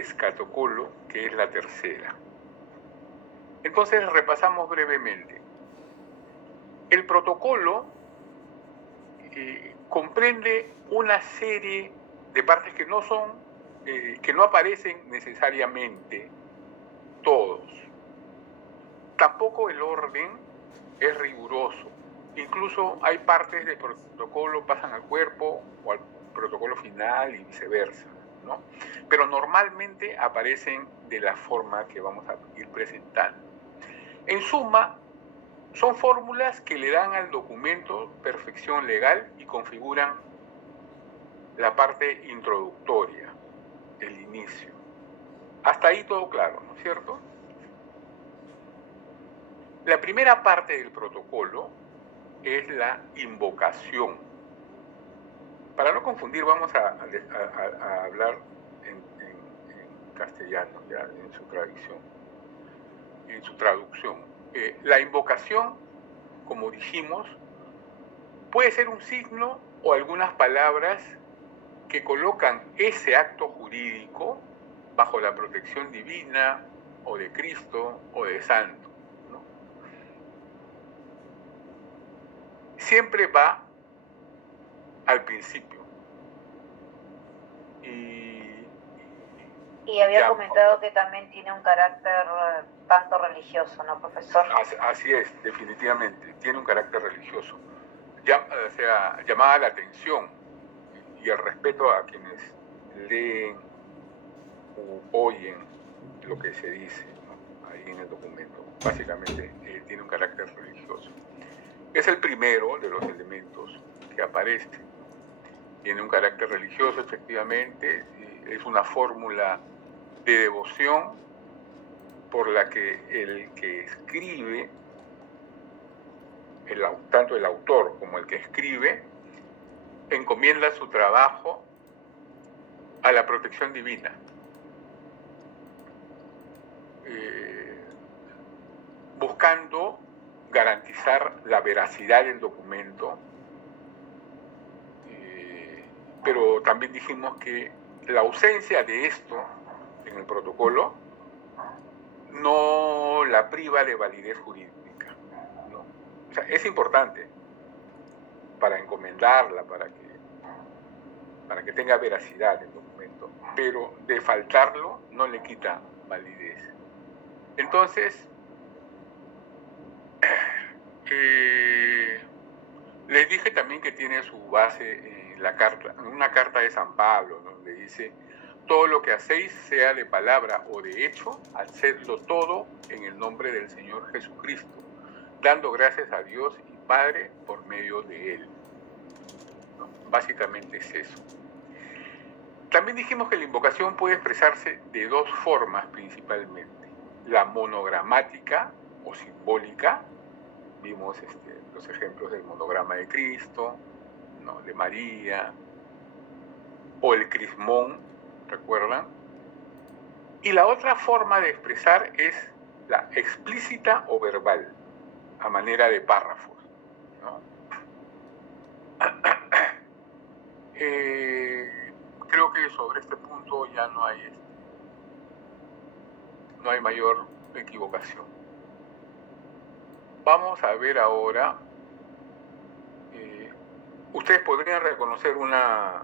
escatocolo, que es la tercera. Entonces repasamos brevemente. El protocolo comprende una serie de partes que no aparecen necesariamente todos. Tampoco el orden es riguroso. Incluso hay partes del protocolo pasan al cuerpo o al protocolo final y viceversa, ¿no? Pero normalmente aparecen de la forma que vamos a ir presentando. En suma, son fórmulas que le dan al documento perfección legal y configuran la parte introductoria, el inicio. Hasta ahí todo claro, ¿no es cierto? La primera parte del protocolo es la invocación. Para no confundir, vamos a hablar en castellano, ya en su traducción. La invocación, como dijimos, puede ser un signo o algunas palabras que colocan ese acto jurídico bajo la protección divina o de Cristo o de santo, ¿no? Siempre va al principio. Y había comentado que también tiene un carácter tanto religioso, ¿no, profesor? Así es, definitivamente, tiene un carácter religioso. O sea, llamada la atención y el respeto a quienes leen o oyen lo que se dice, ¿no? Ahí en el documento. Básicamente tiene un carácter religioso. Es el primero de los elementos que aparece. Tiene un carácter religioso, efectivamente, es una fórmula de devoción por la que el que escribe, tanto el autor como el que escribe, encomienda su trabajo a la protección divina. Buscando garantizar la veracidad del documento, pero también dijimos que la ausencia de esto en el protocolo no la priva de validez jurídica, ¿no? O sea, es importante para encomendarla, para que tenga veracidad el documento, pero de faltarlo no le quita validez. Entonces, les dije también que tiene su base en una carta de San Pablo, ¿no? Donde dice: todo lo que hacéis, sea de palabra o de hecho, hacedlo todo en el nombre del Señor Jesucristo, dando gracias a Dios y Padre por medio de Él, ¿no? Básicamente es eso. También dijimos que la invocación puede expresarse de dos formas principalmente: la monogramática o simbólica. Vimos los ejemplos del monograma de Cristo, ¿no? De María, o el crismón, ¿recuerdan? Y la otra forma de expresar es la explícita o verbal, a manera de párrafos, ¿no? Creo que sobre este punto ya no hay mayor equivocación. Vamos a ver ahora, ustedes podrían reconocer una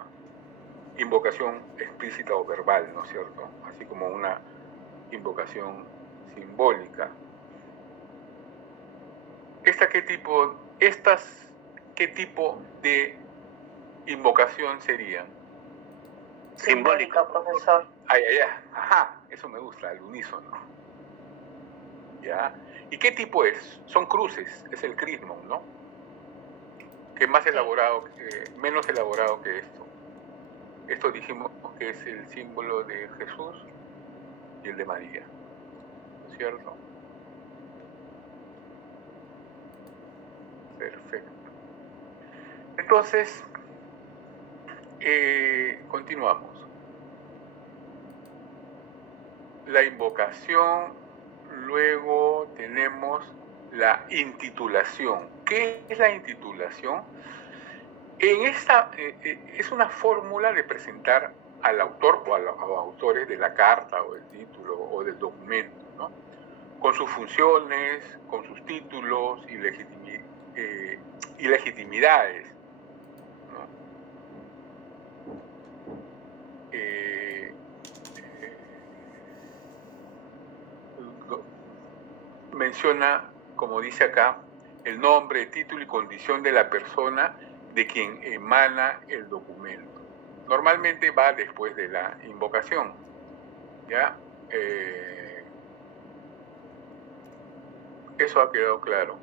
invocación explícita o verbal, ¿no es cierto? Así como una invocación simbólica. ¿Estas qué tipo de invocación serían? Simbólica, profesor. Ajá, eso me gusta, el unísono. ¿Ya? ¿Y qué tipo es? Son cruces, es el crismón, ¿no? Que es más elaborado, menos elaborado que esto. Esto dijimos que es el símbolo de Jesús y el de María, ¿no es cierto? Perfecto. Entonces, continuamos. La invocación, luego tenemos la intitulación. ¿Qué es la intitulación? Es una fórmula de presentar al autor o a los autores de la carta o del título o del documento, ¿no? Con sus funciones, con sus títulos y legitimidades, ¿no? Menciona, como dice acá, el nombre, título y condición de la persona de quien emana el documento. Normalmente va después de la invocación, ¿ya? Eso ha quedado claro,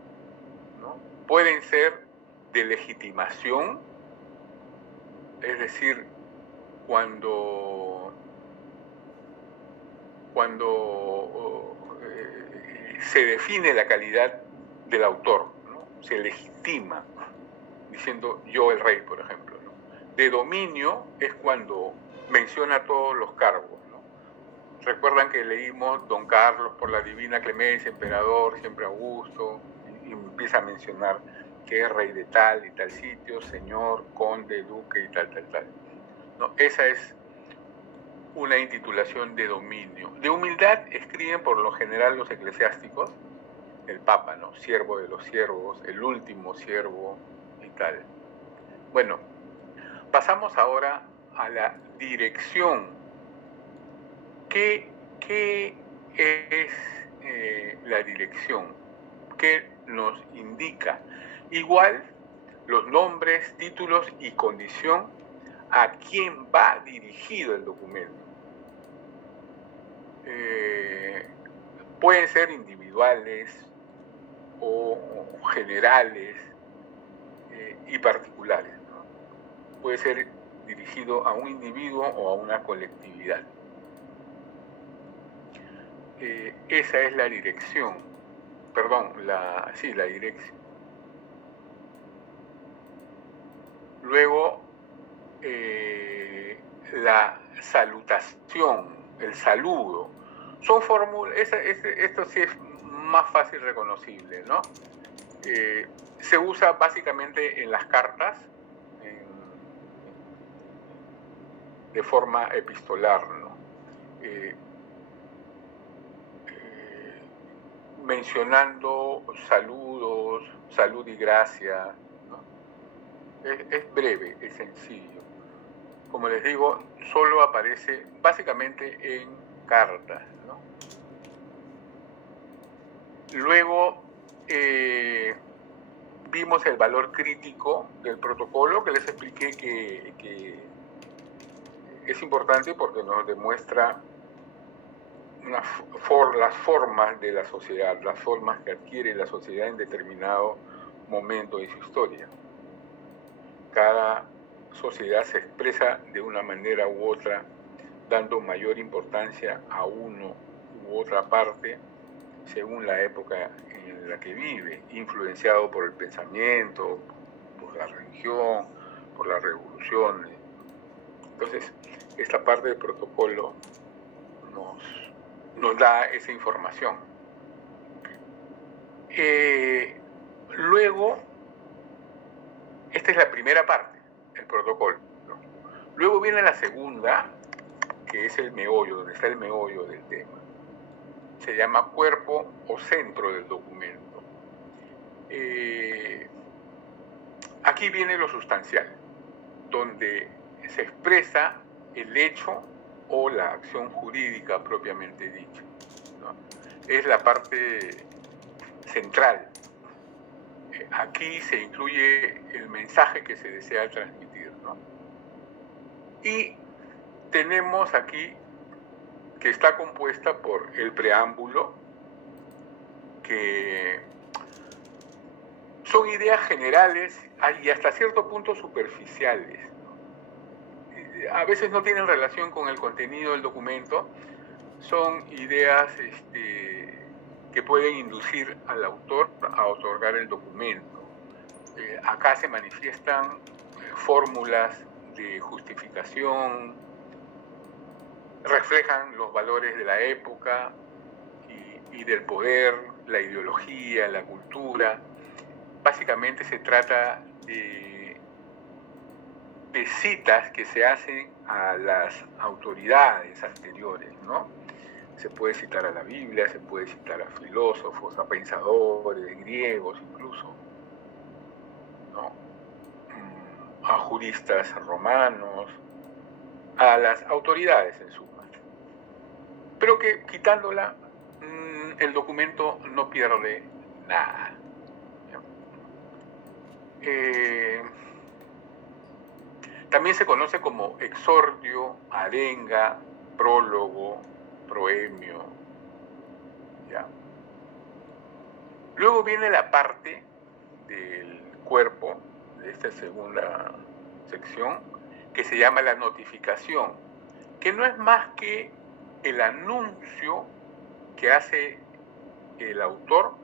¿no? Pueden ser de legitimación, es decir, cuando se define la calidad del autor, ¿no? Se legitima, diciendo yo el rey, por ejemplo, ¿no? De dominio es cuando menciona todos los cargos, ¿no? Recuerdan que leímos Don Carlos por la divina clemencia, emperador, siempre Augusto, y empieza a mencionar que es rey de tal y tal sitio, señor, conde, duque y tal, tal, tal, ¿no? Esa es una intitulación de dominio. De humildad escriben por lo general los eclesiásticos, el Papa, ¿no? Siervo de los siervos, el último siervo y tal. Bueno, pasamos ahora a la dirección. ¿Qué es la dirección? ¿Qué nos indica? Igual, los nombres, títulos y condición a quién va dirigido el documento. Pueden ser individuales o generales y particulares, ¿no? Puede ser dirigido a un individuo o a una colectividad. Esa es la dirección, perdón, la dirección. Luego, la salutación, el saludo. Son fórmulas, esto sí es más fácil reconocible, ¿no? Se usa básicamente en las cartas, de forma epistolar, ¿no? Mencionando saludos, salud y gracia, ¿no? Es breve, es sencillo. Como les digo, solo aparece básicamente en cartas, ¿no? Luego vimos el valor crítico del protocolo, que les expliqué que es importante porque nos demuestra las formas de la sociedad, las formas que adquiere la sociedad en determinado momento de su historia. Cada sociedad se expresa de una manera u otra, dando mayor importancia a uno u otra parte según la época en la que vive, influenciado por el pensamiento, por la religión, por las revoluciones. Entonces, esta parte del protocolo nos da esa información. Luego, esta es la primera parte, el protocolo. Luego viene la segunda, que es el meollo, donde está el meollo del tema. Se llama cuerpo o centro del documento. Aquí viene lo sustancial, donde se expresa el hecho o la acción jurídica propiamente dicha, ¿no? Es la parte central. Aquí se incluye el mensaje que se desea transmitir, ¿no? Y tenemos aquí que está compuesta por el preámbulo, que son ideas generales y hasta cierto punto superficiales, ¿no? A veces no tienen relación con el contenido del documento, son ideas que pueden inducir al autor a otorgar el documento. Acá se manifiestan fórmulas de justificación, reflejan los valores de la época y del poder, la ideología, la cultura. Básicamente se trata citas que se hacen a las autoridades anteriores, ¿no? Se puede citar a la Biblia, se puede citar a filósofos, a pensadores, griegos incluso, ¿no? A juristas romanos, a las autoridades en suma. Pero que quitándola, el documento no pierde nada. También se conoce como exordio, arenga, prólogo, proemio. ¿Ya? Luego viene la parte del cuerpo de esta segunda sección que se llama la notificación, que no es más que el anuncio que hace el autor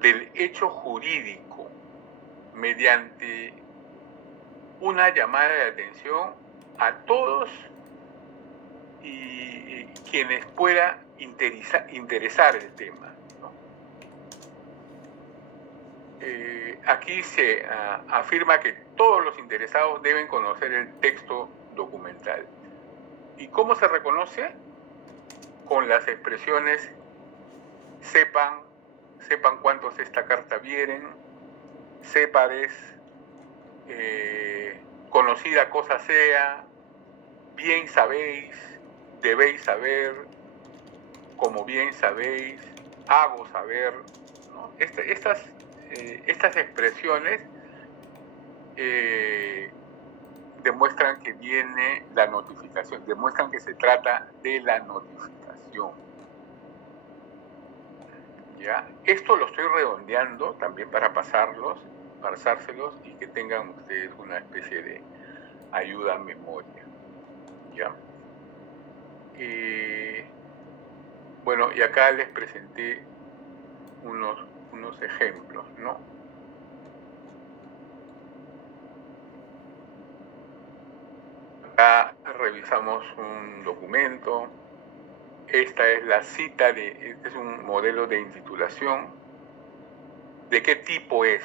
del hecho jurídico mediante una llamada de atención a todos y quienes pueda interesar el tema, ¿no? Aquí se afirma que todos los interesados deben conocer el texto documental. ¿Y cómo se reconoce? Con las expresiones sepan cuántos esta carta vieren, sépares, conocida cosa sea, bien sabéis, debéis saber, como bien sabéis, hago saber, ¿no? Estas expresiones demuestran que viene la notificación, demuestran que se trata de la notificación. ¿Ya? Esto lo estoy redondeando también para pasárselos y que tengan ustedes una especie de ayuda a memoria. ¿Ya? Bueno, y acá les presenté unos ejemplos, ¿no? Acá revisamos un documento. Esta es la cita este es un modelo de intitulación. ¿De qué tipo es?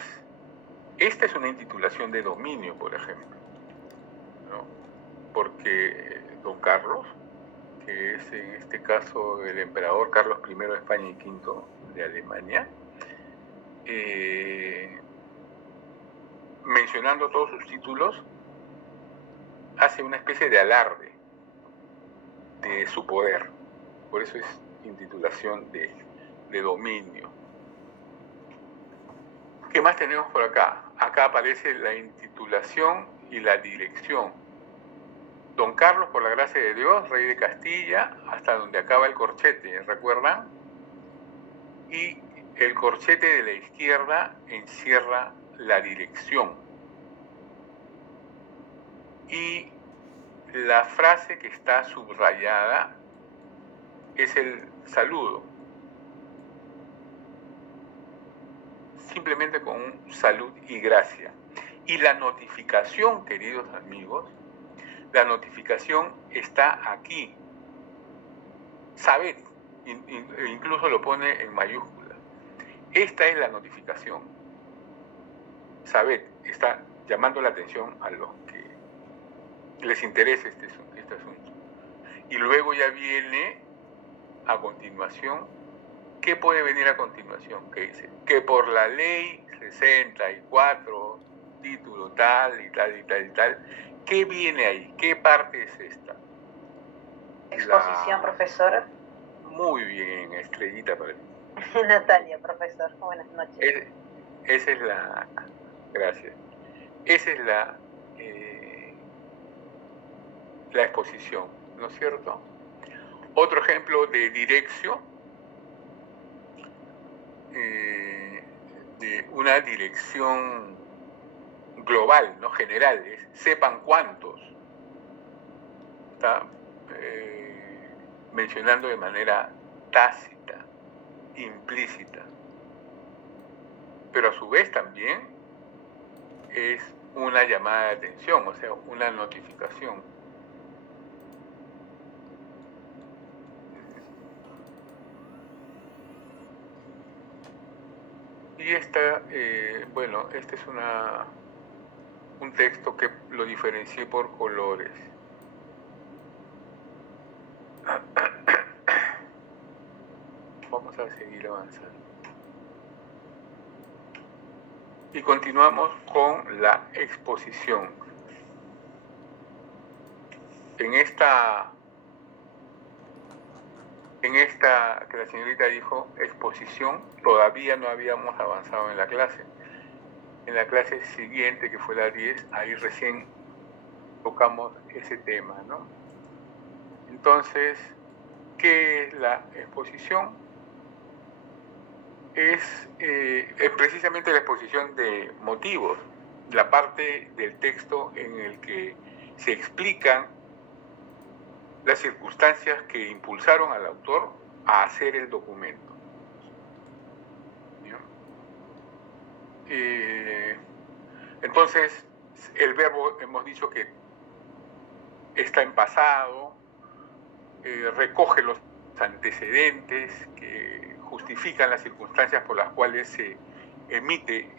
Esta es una intitulación de dominio, por ejemplo, ¿no? Porque don Carlos, que es en este caso el emperador Carlos I de España y V de Alemania, mencionando todos sus títulos, hace una especie de alarde de su poder. Por eso es intitulación de dominio. ¿Qué más tenemos por acá? Acá aparece la intitulación y la dirección. Don Carlos, por la gracia de Dios, rey de Castilla, hasta donde acaba el corchete, ¿recuerdan? Y el corchete de la izquierda encierra la dirección. Y la frase que está subrayada es el saludo. Simplemente con un salud y gracia. Y la notificación, queridos amigos, la notificación está aquí. Sabed, incluso lo pone en mayúscula. Esta es la notificación. Sabed, está llamando la atención a los que les interese este asunto. Y luego ya viene a continuación, ¿qué puede venir a continuación? Que dice, que por la ley 64, título tal y tal y tal y tal, ¿qué viene ahí? ¿Qué parte es esta? Exposición, profesor. Muy bien, estrellita para ti. Natalia, profesor, buenas noches. Esa es la... Gracias. Esa es la exposición, ¿no es cierto? Otro ejemplo de dirección, de una dirección global, no general, es sepan cuántos. Está mencionando de manera tácita, implícita, pero a su vez también es una llamada de atención, o sea, una notificación. Y esta, bueno, esta es una un texto que lo diferencie por colores. Vamos a seguir avanzando. Y continuamos con la exposición. En esta que la señorita dijo, exposición, todavía no habíamos avanzado en la clase. En la clase siguiente, que fue la 10, ahí recién tocamos ese tema, ¿no? Entonces, ¿qué es la exposición? Es precisamente la exposición de motivos, la parte del texto en el que se explican las circunstancias que impulsaron al autor a hacer el documento. Entonces, el verbo hemos dicho que está en pasado, recoge los antecedentes que justifican las circunstancias por las cuales se emite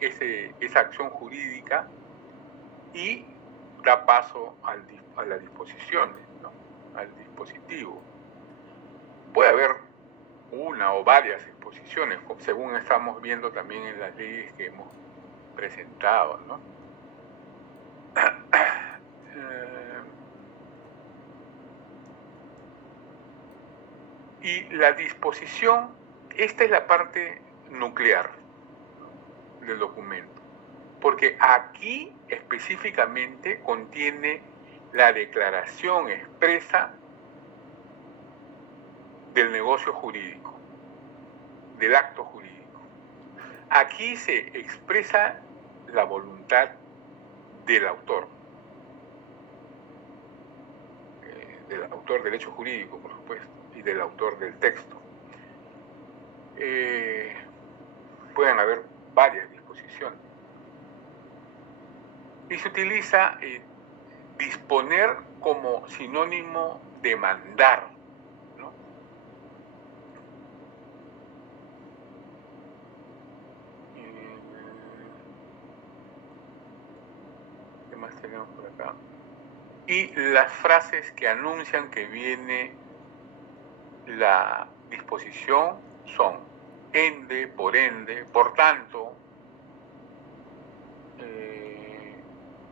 esa acción jurídica y da paso a las disposiciones, ¿no? Al dispositivo. Puede haber una o varias exposiciones, según estamos viendo también en las leyes que hemos presentado, ¿no? Y la disposición, esta es la parte nuclear del documento, porque aquí específicamente contiene la declaración expresa del negocio jurídico, del acto jurídico. Aquí se expresa la voluntad del autor del hecho jurídico, por supuesto, y del autor del texto. Pueden haber varias disposiciones. Y se utiliza disponer como sinónimo de mandar, ¿no? ¿Qué más tenemos por acá? Y las frases que anuncian que viene la disposición son ende, por tanto,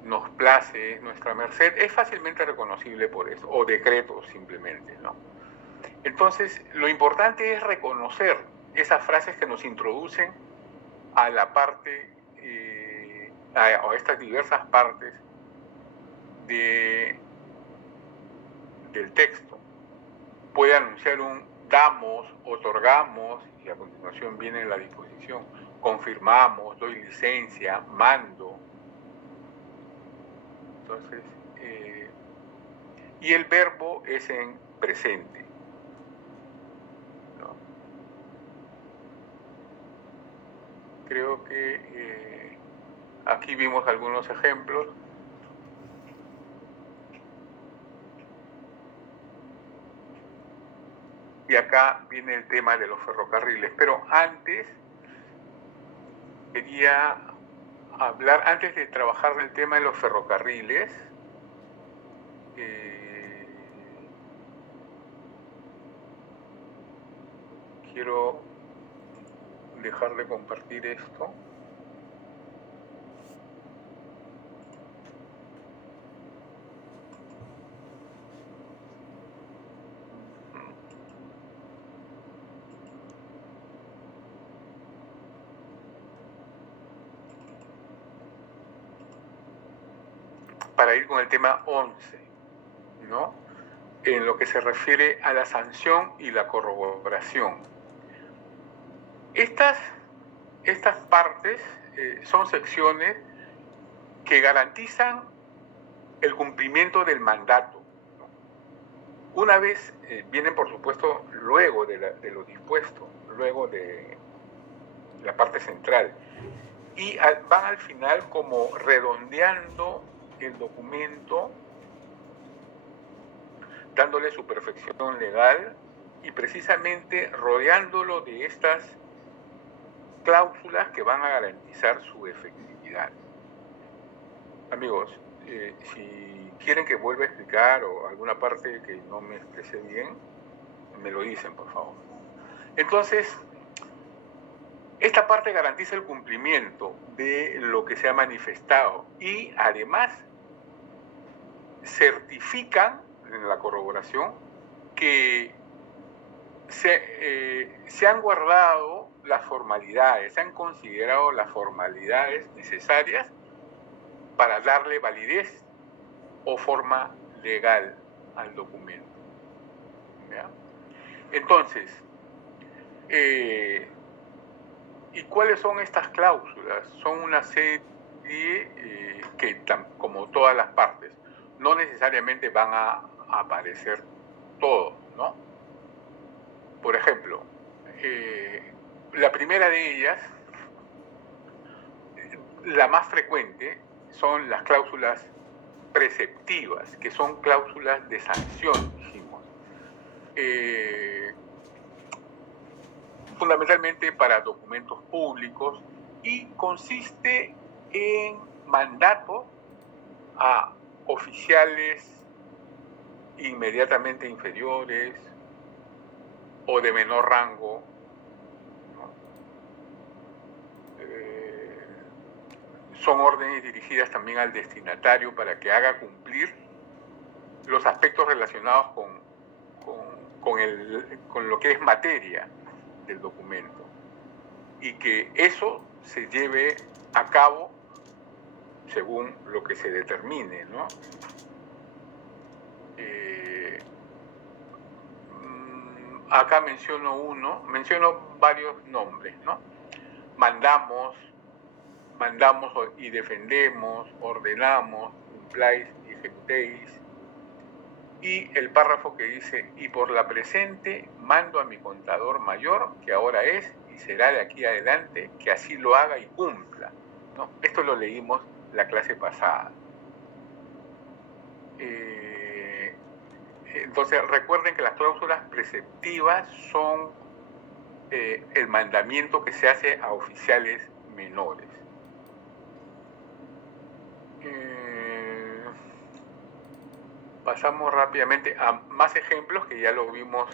nos place, nuestra merced, es fácilmente reconocible por eso, o decreto simplemente, ¿no? Entonces, lo importante es reconocer esas frases que nos introducen a la parte, a estas diversas partes del texto. Puede anunciar un damos, otorgamos, y a continuación viene la disposición, confirmamos, doy licencia, mando. Entonces, y el verbo es en presente, ¿no? Creo que aquí vimos algunos ejemplos. Y acá viene el tema de los ferrocarriles. Pero antes, quería hablar, antes de trabajar el tema de los ferrocarriles, quiero dejar de compartir esto. Para ir con el tema 11, ¿no? En lo que se refiere a la sanción y la corroboración. Estas partes son secciones que garantizan el cumplimiento del mandato, ¿no? Una vez vienen, por supuesto, luego de lo dispuesto, luego de la parte central, y van al final como redondeando el documento, dándole su perfección legal y precisamente rodeándolo de estas cláusulas que van a garantizar su efectividad. Amigos, si quieren que vuelva a explicar o alguna parte que no me expresé bien, me lo dicen, por favor. Entonces, esta parte garantiza el cumplimiento de lo que se ha manifestado y además certifican en la corroboración que se han guardado las formalidades, se han considerado las formalidades necesarias para darle validez o forma legal al documento. ¿Ya? Entonces, ¿y cuáles son estas cláusulas? Son una serie que, como todas las partes, no necesariamente van a aparecer todos, ¿no? Por ejemplo, la primera de ellas, la más frecuente, son las cláusulas preceptivas, que son cláusulas de sanción, dijimos. Fundamentalmente para documentos públicos y consiste en mandato a oficiales inmediatamente inferiores o de menor rango, ¿no? Son órdenes dirigidas también al destinatario para que haga cumplir los aspectos relacionados con lo que es materia del documento y que eso se lleve a cabo según lo que se determine, ¿no? Acá menciono varios nombres, ¿no? Mandamos y defendemos, ordenamos, cumpláis y ejecutéis. Y el párrafo que dice, y por la presente mando a mi contador mayor, que ahora es y será de aquí adelante, que así lo haga y cumpla, ¿no? Esto lo leímos la clase pasada. Entonces, recuerden que las cláusulas preceptivas son el mandamiento que se hace a oficiales menores. Pasamos rápidamente a más ejemplos que ya lo vimos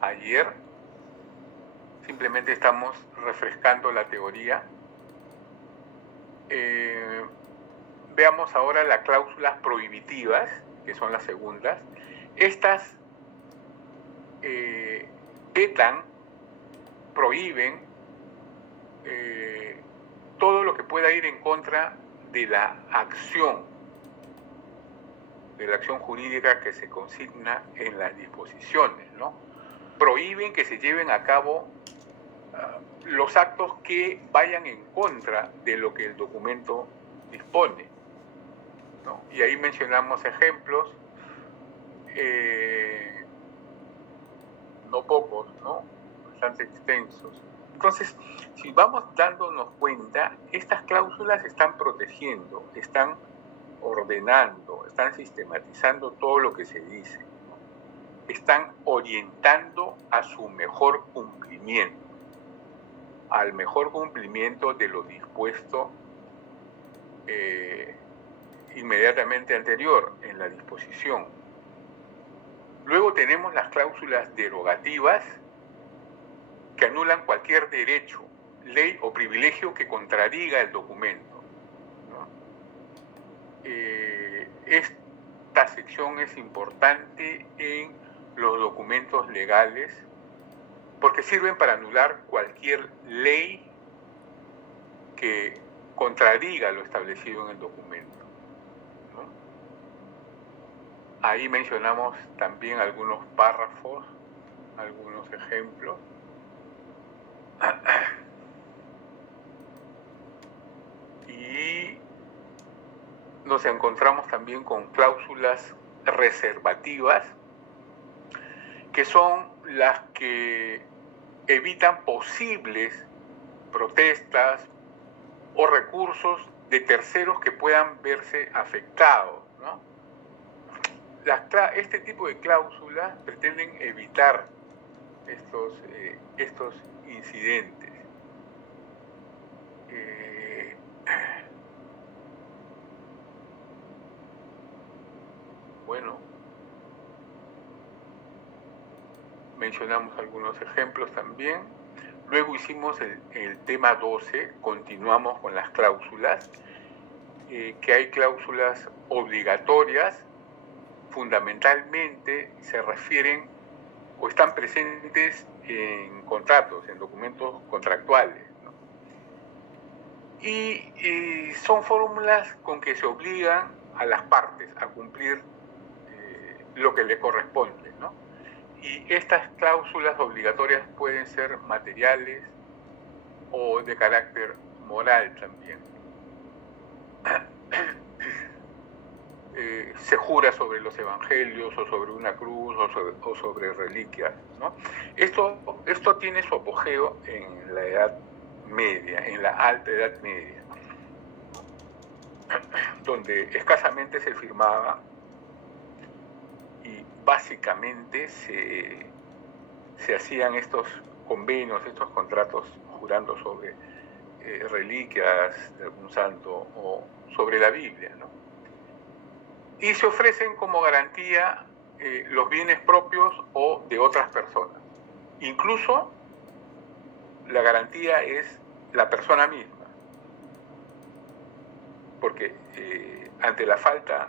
ayer. Simplemente estamos refrescando la teoría. Veamos ahora las cláusulas prohibitivas, que son las segundas. Estas vetan, prohíben todo lo que pueda ir en contra de la acción jurídica que se consigna en las disposiciones, ¿no? Prohíben que se lleven a cabo los actos que vayan en contra de lo que el documento dispone, ¿no? Y ahí mencionamos ejemplos, no pocos, ¿no? Bastante extensos. Entonces, si vamos dándonos cuenta, estas cláusulas están protegiendo, están ordenando, están sistematizando todo lo que se dice, ¿no? Están orientando a su mejor cumplimiento, al mejor cumplimiento de lo dispuesto inmediatamente anterior en la disposición. Luego tenemos las cláusulas derogativas que anulan cualquier derecho, ley o privilegio que contradiga el documento, ¿no? Esta sección es importante en los documentos legales porque sirven para anular cualquier ley que contradiga lo establecido en el documento, ¿no? Ahí mencionamos también algunos párrafos, algunos ejemplos. Y nos encontramos también con cláusulas reservativas, que son las que evitan posibles protestas o recursos de terceros que puedan verse afectados, ¿no? Este tipo de cláusulas pretenden evitar estos incidentes. mencionamos algunos ejemplos también. Luego hicimos el tema 12, continuamos con las cláusulas, que hay cláusulas obligatorias, fundamentalmente se refieren o están presentes en contratos, en documentos contractuales, ¿no? Y son fórmulas con que se obligan a las partes a cumplir lo que le corresponde, ¿no? Y estas cláusulas obligatorias pueden ser materiales o de carácter moral también. Se jura sobre los evangelios o sobre una cruz o sobre reliquias, ¿no? Esto tiene su apogeo en la Edad Media, en la Alta Edad Media, donde escasamente se firmaba y básicamente se hacían estos convenios, estos contratos jurando sobre reliquias de algún santo o sobre la Biblia, ¿no? Y se ofrecen como garantía los bienes propios o de otras personas. Incluso la garantía es la persona misma, porque ante la falta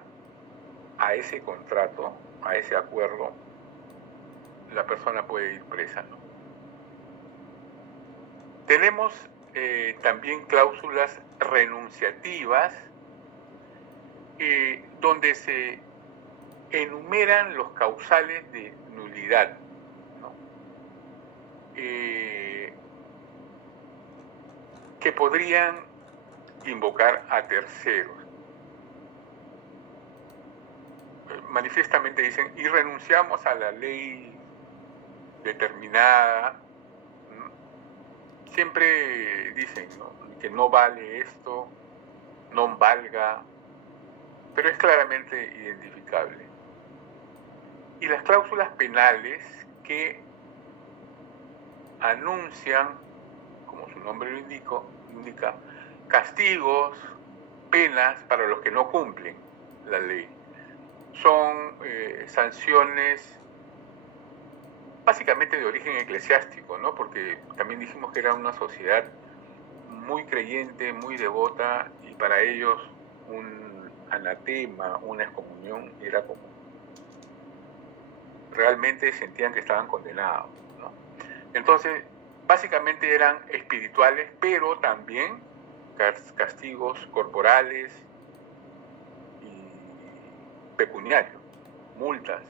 a ese contrato, a ese acuerdo, la persona puede ir presa, ¿no? Tenemos también cláusulas renunciativas, donde se enumeran los causales de nulidad, ¿no? Que podrían invocar a terceros. Manifiestamente dicen, y renunciamos a la ley determinada. Siempre dicen, ¿no?, que no vale esto, no valga, pero es claramente identificable. Y las cláusulas penales que anuncian, como su nombre lo indica, castigos, penas para los que no cumplen la ley. Son sanciones básicamente de origen eclesiástico, ¿no? Porque también dijimos que era una sociedad muy creyente, muy devota, y para ellos un anatema, una excomunión era como realmente sentían que estaban condenados, ¿no? Entonces, básicamente eran espirituales, pero también castigos corporales y pecuniarios, multas.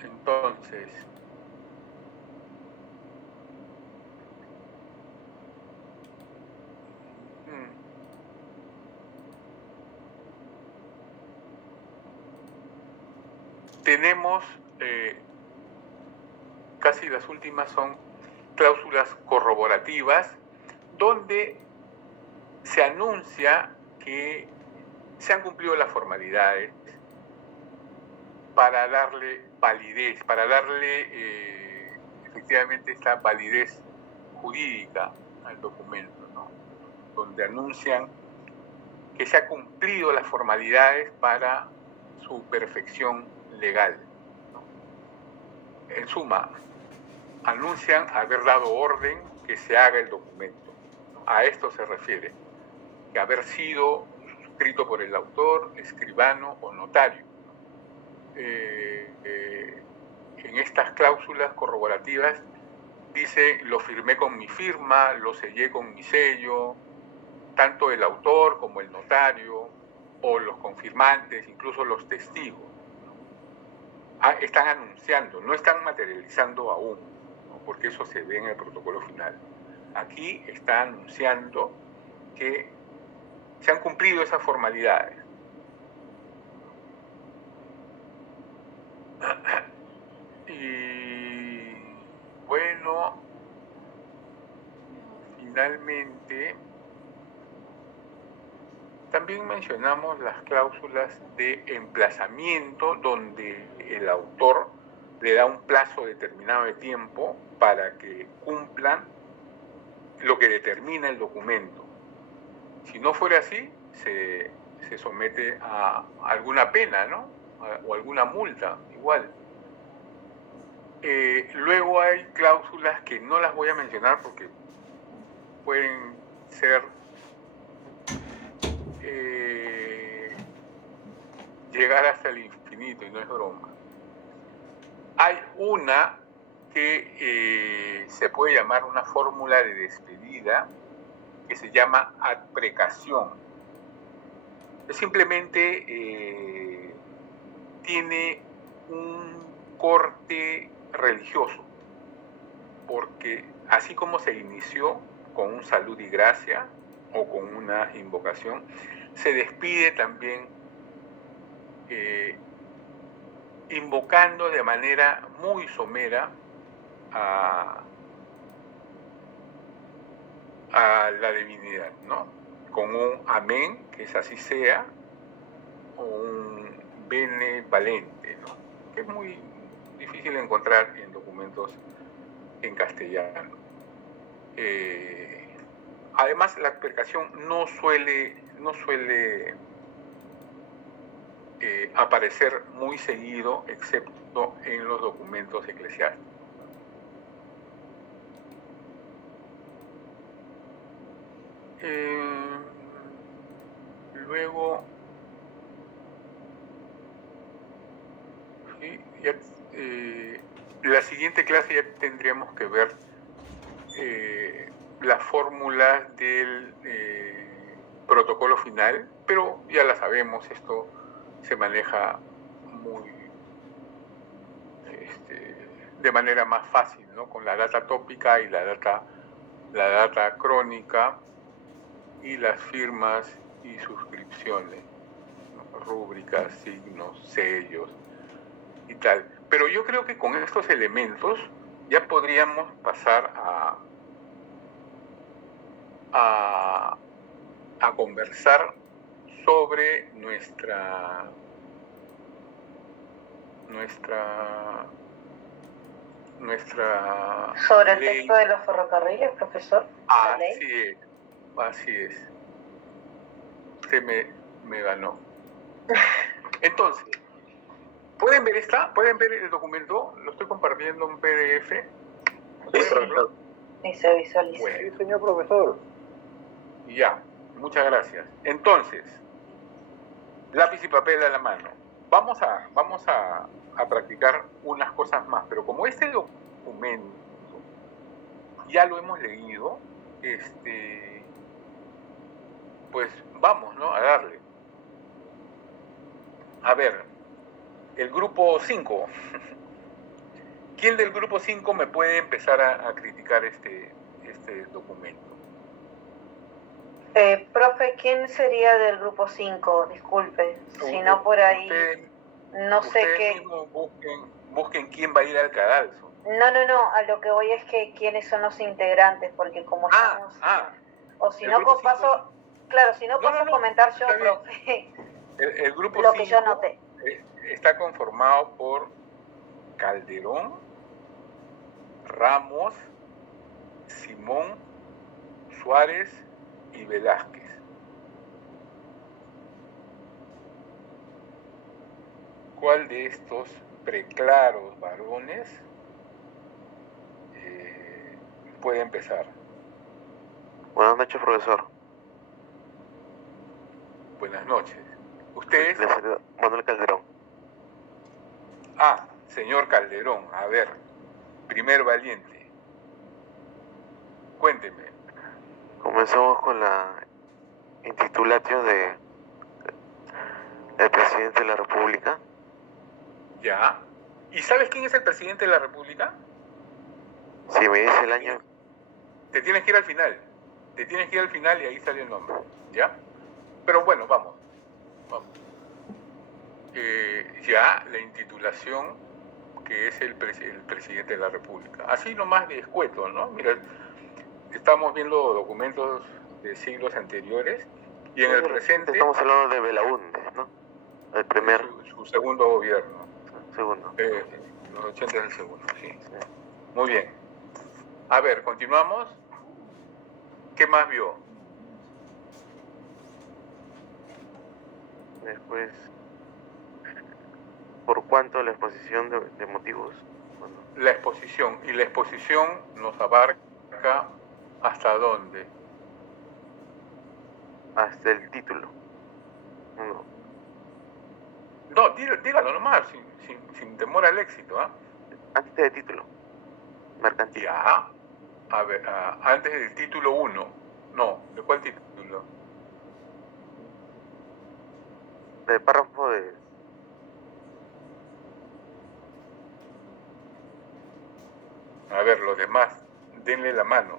Entonces, tenemos, casi las últimas son cláusulas corroborativas, donde se anuncia que se han cumplido las formalidades para darle validez, para darle efectivamente esta validez jurídica al documento, ¿no? Donde anuncian que se han cumplido las formalidades para su perfección legal, ¿no? En suma, anuncian haber dado orden que se haga el documento, ¿no? A esto se refiere, que haber sido suscrito por el autor, escribano o notario. En estas cláusulas corroborativas dice, lo firmé con mi firma, lo sellé con mi sello, tanto el autor como el notario o los confirmantes, incluso los testigos, ¿no? Están anunciando, no están materializando aún, ¿no? Porque eso se ve en el protocolo final. Aquí está anunciando que se han cumplido esas formalidades. Y bueno, finalmente también mencionamos las cláusulas de emplazamiento, donde el autor le da un plazo determinado de tiempo para que cumplan lo que determina el documento. Si no fuera así, se somete a alguna pena, ¿no? O alguna multa, igual. Luego hay cláusulas que no las voy a mencionar porque pueden ser llegar hasta el infinito y no es broma. Hay una que se puede llamar una fórmula de despedida que se llama adprecación. Simplemente tiene un corte religioso, porque así como se inició con un salud y gracia o con una invocación, se despide también invocando de manera muy somera a la divinidad, ¿no? Con un amén, que es así sea, o un bene valente, ¿no? Que es muy difícil encontrar en documentos en castellano. Además, la adprecación no suele aparecer muy seguido, excepto en los documentos eclesiásticos. Luego, ¿sí? La siguiente clase ya tendríamos que ver las fórmulas del protocolo final, pero ya la sabemos, esto se maneja de manera más fácil, ¿no? Con la data tópica y la data crónica y las firmas y suscripciones, ¿no? Rúbricas, signos, sellos y tal. Pero yo creo que con estos elementos ya podríamos pasar a conversar sobre nuestra sobre el ley. texto de los ferrocarriles, profesor. Así es. Usted me ganó. Entonces, ¿pueden ver el documento? Lo estoy compartiendo en PDF. Sí, profesor. Y se visualiza. Bueno. Sí, señor profesor. Ya, muchas gracias. Entonces, lápiz y papel a la mano. Vamos a practicar unas cosas más, pero como este documento ya lo hemos leído, pues vamos, ¿no? A darle. A ver, el grupo 5. ¿Quién del grupo 5 me puede empezar a criticar este documento? Profe, ¿quién sería del grupo 5? Disculpe, si no por ahí, no sé qué. Busquen quién va a ir al cadalso. No, a lo que voy es que quiénes son los integrantes, porque como estamos... o si no paso, claro, si no paso a comentar yo, profe. El grupo lo 5 que yo noté. Está conformado por Calderón, Ramos, Simón, Suárez y Velázquez. ¿Cuál de estos preclaros varones puede empezar? Buenas noches, profesor. Buenas noches. ¿Usted es? Manuel Calderón. Señor Calderón, a ver, primer valiente. Cuénteme. Comenzamos con la intitulatio del presidente de la República. Ya. ¿Y sabes quién es el presidente de la República? Si me dice el año... Te tienes que ir al final. Y ahí sale el nombre. ¿Ya? Pero bueno, vamos. Ya la intitulación, que es el presidente de la República. Así nomás de escueto, ¿no? Mira, estamos viendo documentos de siglos anteriores y en el presente... Estamos hablando de Belaúnde, ¿no? El primer... Su segundo gobierno. Segundo. Los 80 del segundo, sí. Muy bien. A ver, continuamos. ¿Qué más vio? Después... ¿Por cuánto la exposición de motivos? Bueno, la exposición. Y la exposición nos abarca ¿hasta dónde? hasta el título. No, dígalo nomás, sin temor al éxito, ¿ah? Antes del título. Mercantil. Ya. A ver, antes del título 1. No, ¿de cuál título? Del párrafo de... A ver, los demás, denle la mano.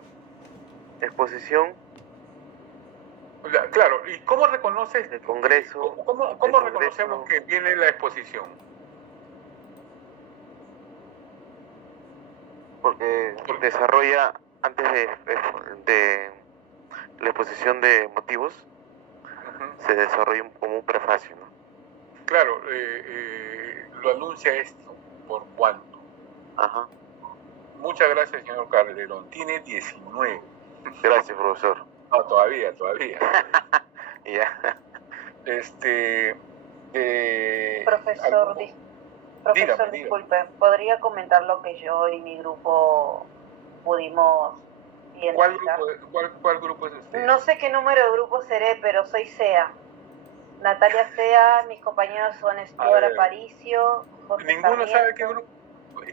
Exposición. Claro, ¿y cómo reconoces? El Congreso. ¿Cómo reconocemos que viene la exposición? Porque desarrolla, antes de la exposición de motivos, se desarrolla como un prefacio, ¿no? Claro, lo anuncia esto, ¿por cuánto? Ajá. Muchas gracias, señor Calderón. Tiene 19. Gracias, profesor. No, todavía. Ya. Profesor, dígame. Disculpe, ¿podría comentar lo que yo y mi grupo pudimos identificar? ¿Cuál grupo es usted? No sé qué número de grupo seré, pero soy SEA. Natalia SEA, mis compañeros son Stuart Aparicio, José Ninguno Sarmiento. sabe qué grupo.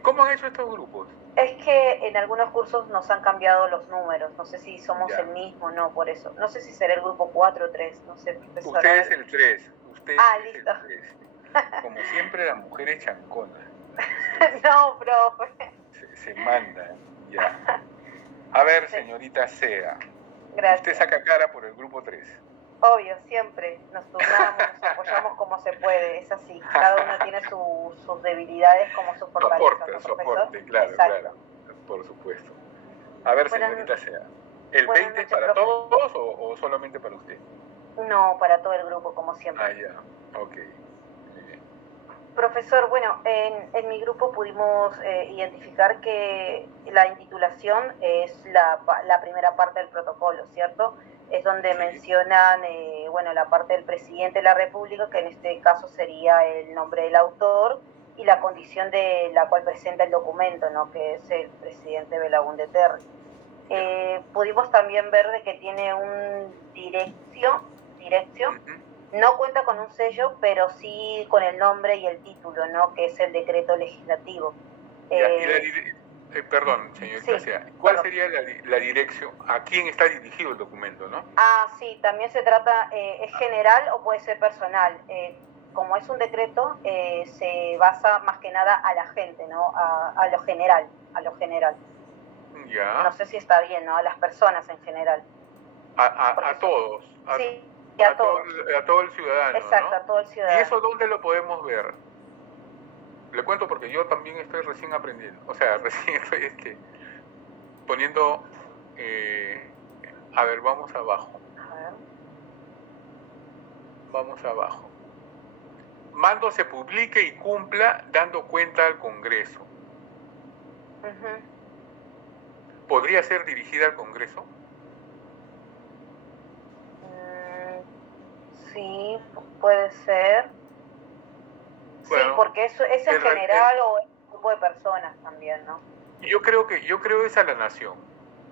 ¿Cómo han hecho estos grupos? Es que en algunos cursos nos han cambiado los números. No sé si somos el mismo o no, por eso. No sé si será el grupo 4 o 3, no sé, profesor. Usted es el 3. Listo. El 3. Como siempre, las mujeres chanconas. No, profe. Se mandan, ya. A ver, señorita Sea. Gracias. Usted saca cara por el grupo 3. Obvio, siempre nos turnamos, nos apoyamos como se puede, es así. Cada uno tiene sus debilidades como sus fortalezas. Soporte, claro, por supuesto. A ver, señorita Sea. ¿El 20 es para todos o solamente para usted? No, para todo el grupo, como siempre. Ya, ok. Profesor, bueno, en mi grupo pudimos identificar que la intitulación es la primera parte del protocolo, ¿cierto? Es donde mencionan, la parte del presidente de la República, que en este caso sería el nombre del autor y la condición de la cual presenta el documento, ¿no? Que es el presidente Belaúnde Terry. Pudimos también ver de que tiene un dirección. No cuenta con un sello, pero sí con el nombre y el título, ¿no? Que es el decreto legislativo. Perdón, señorita Sea, ¿cuál sería la dirección? ¿A quién está dirigido el documento, no? Sí, también se trata, ¿es general o puede ser personal? Como es un decreto, se basa más que nada a la gente, ¿no? A lo general. Ya. No sé si está bien, ¿no? A las personas en general. A todos. A todos. A todo el ciudadano. Exacto, ¿no? A todo el ciudadano. ¿Y eso dónde lo podemos ver? Le cuento porque yo también estoy recién aprendiendo. O sea, recién estoy poniendo... a ver, vamos abajo. Vamos abajo. Mando se publique y cumpla dando cuenta al Congreso. ¿Podría ser dirigida al Congreso? Sí, puede ser. Bueno, sí, porque eso es en general o en un grupo de personas también, ¿no? Yo creo es a la nación.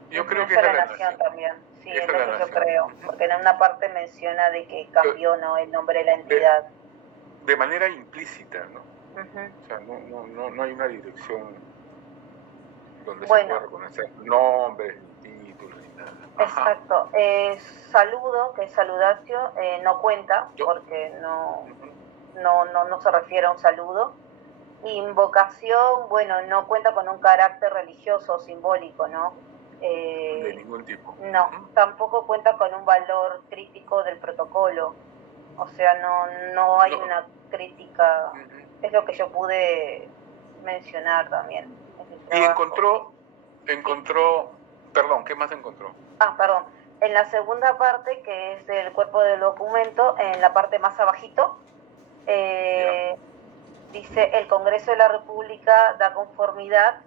Yo creo que es a la nación también. Sí, es lo que yo creo. Porque en una parte menciona de que cambió, ¿no? El nombre de la entidad. De manera implícita, ¿no? O sea, no hay una dirección donde se pueda reconocer nombres, ni títulos, ni nada. Exacto. Saludo, que es saludatio, no cuenta, porque no se refiere a un saludo. Invocación, no cuenta con un carácter religioso o simbólico, ¿no? De ningún tipo. No, tampoco cuenta con un valor crítico del protocolo. O sea, no hay una crítica. Es lo que yo pude mencionar también. Y encontró, perdón, ¿qué más encontró? Perdón. En la segunda parte, que es del cuerpo del documento, en la parte más abajito, dice, el Congreso de la República da conformidad.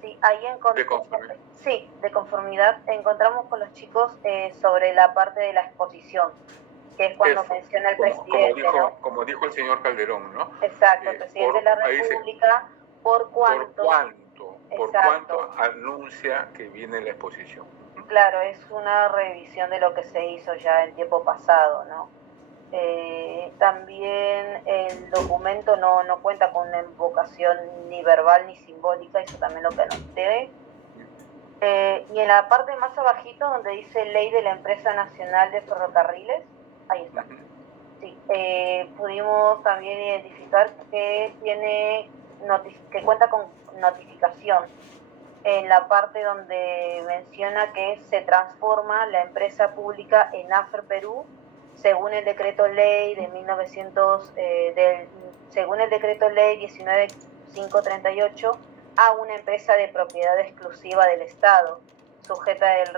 Sí, ahí encontramos. De conformidad encontramos con los chicos sobre la parte de la exposición. que es cuando Eso, menciona el presidente, ¿no? como dijo el señor Calderón, ¿no? Exacto, el presidente de la Ahí dice, República, por cuánto, por cuánto anuncia que viene la exposición. Claro, es una revisión de lo que se hizo ya en tiempo pasado, ¿no? También el documento no cuenta con una invocación ni verbal ni simbólica, eso también lo que anoté. Y en la parte más abajito, donde dice Ley de la Empresa Nacional de Ferrocarriles, ahí está. Sí, pudimos también identificar que que cuenta con notificación en la parte donde menciona que se transforma la empresa pública en AFER Perú según el decreto ley de según el decreto ley 19538 a una empresa de propiedad exclusiva del Estado, sujeta al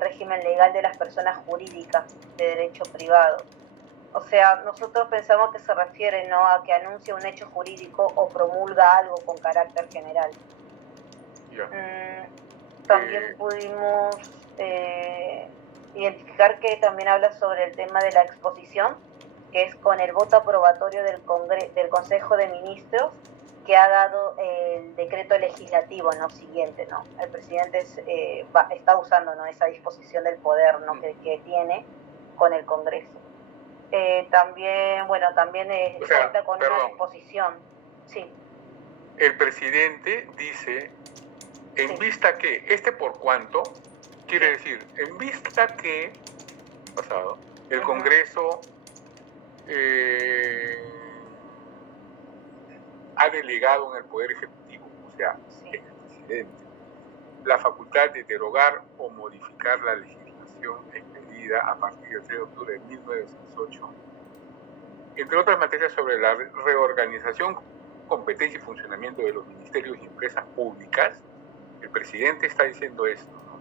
régimen legal de las personas jurídicas de derecho privado. O sea, nosotros pensamos que se refiere, ¿no?, a que anuncia un hecho jurídico o promulga algo con carácter general. También pudimos identificar que también habla sobre el tema de la exposición, que es con el voto aprobatorio del Consejo de Ministros, que ha dado el decreto legislativo, ¿no?, siguiente, ¿no? El presidente está usando, ¿no?, esa disposición del poder, ¿no?, que tiene con el Congreso. También cuenta con una disposición. Sí. El presidente dice, en vista que, por cuánto, quiere decir, en vista que, el Congreso ha delegado en el Poder Ejecutivo, o sea, en el presidente, la facultad de derogar o modificar la legislación expedida a partir del 3 de octubre de 1908, entre otras materias sobre la reorganización, competencia y funcionamiento de los ministerios y empresas públicas. El presidente está diciendo esto, ¿no?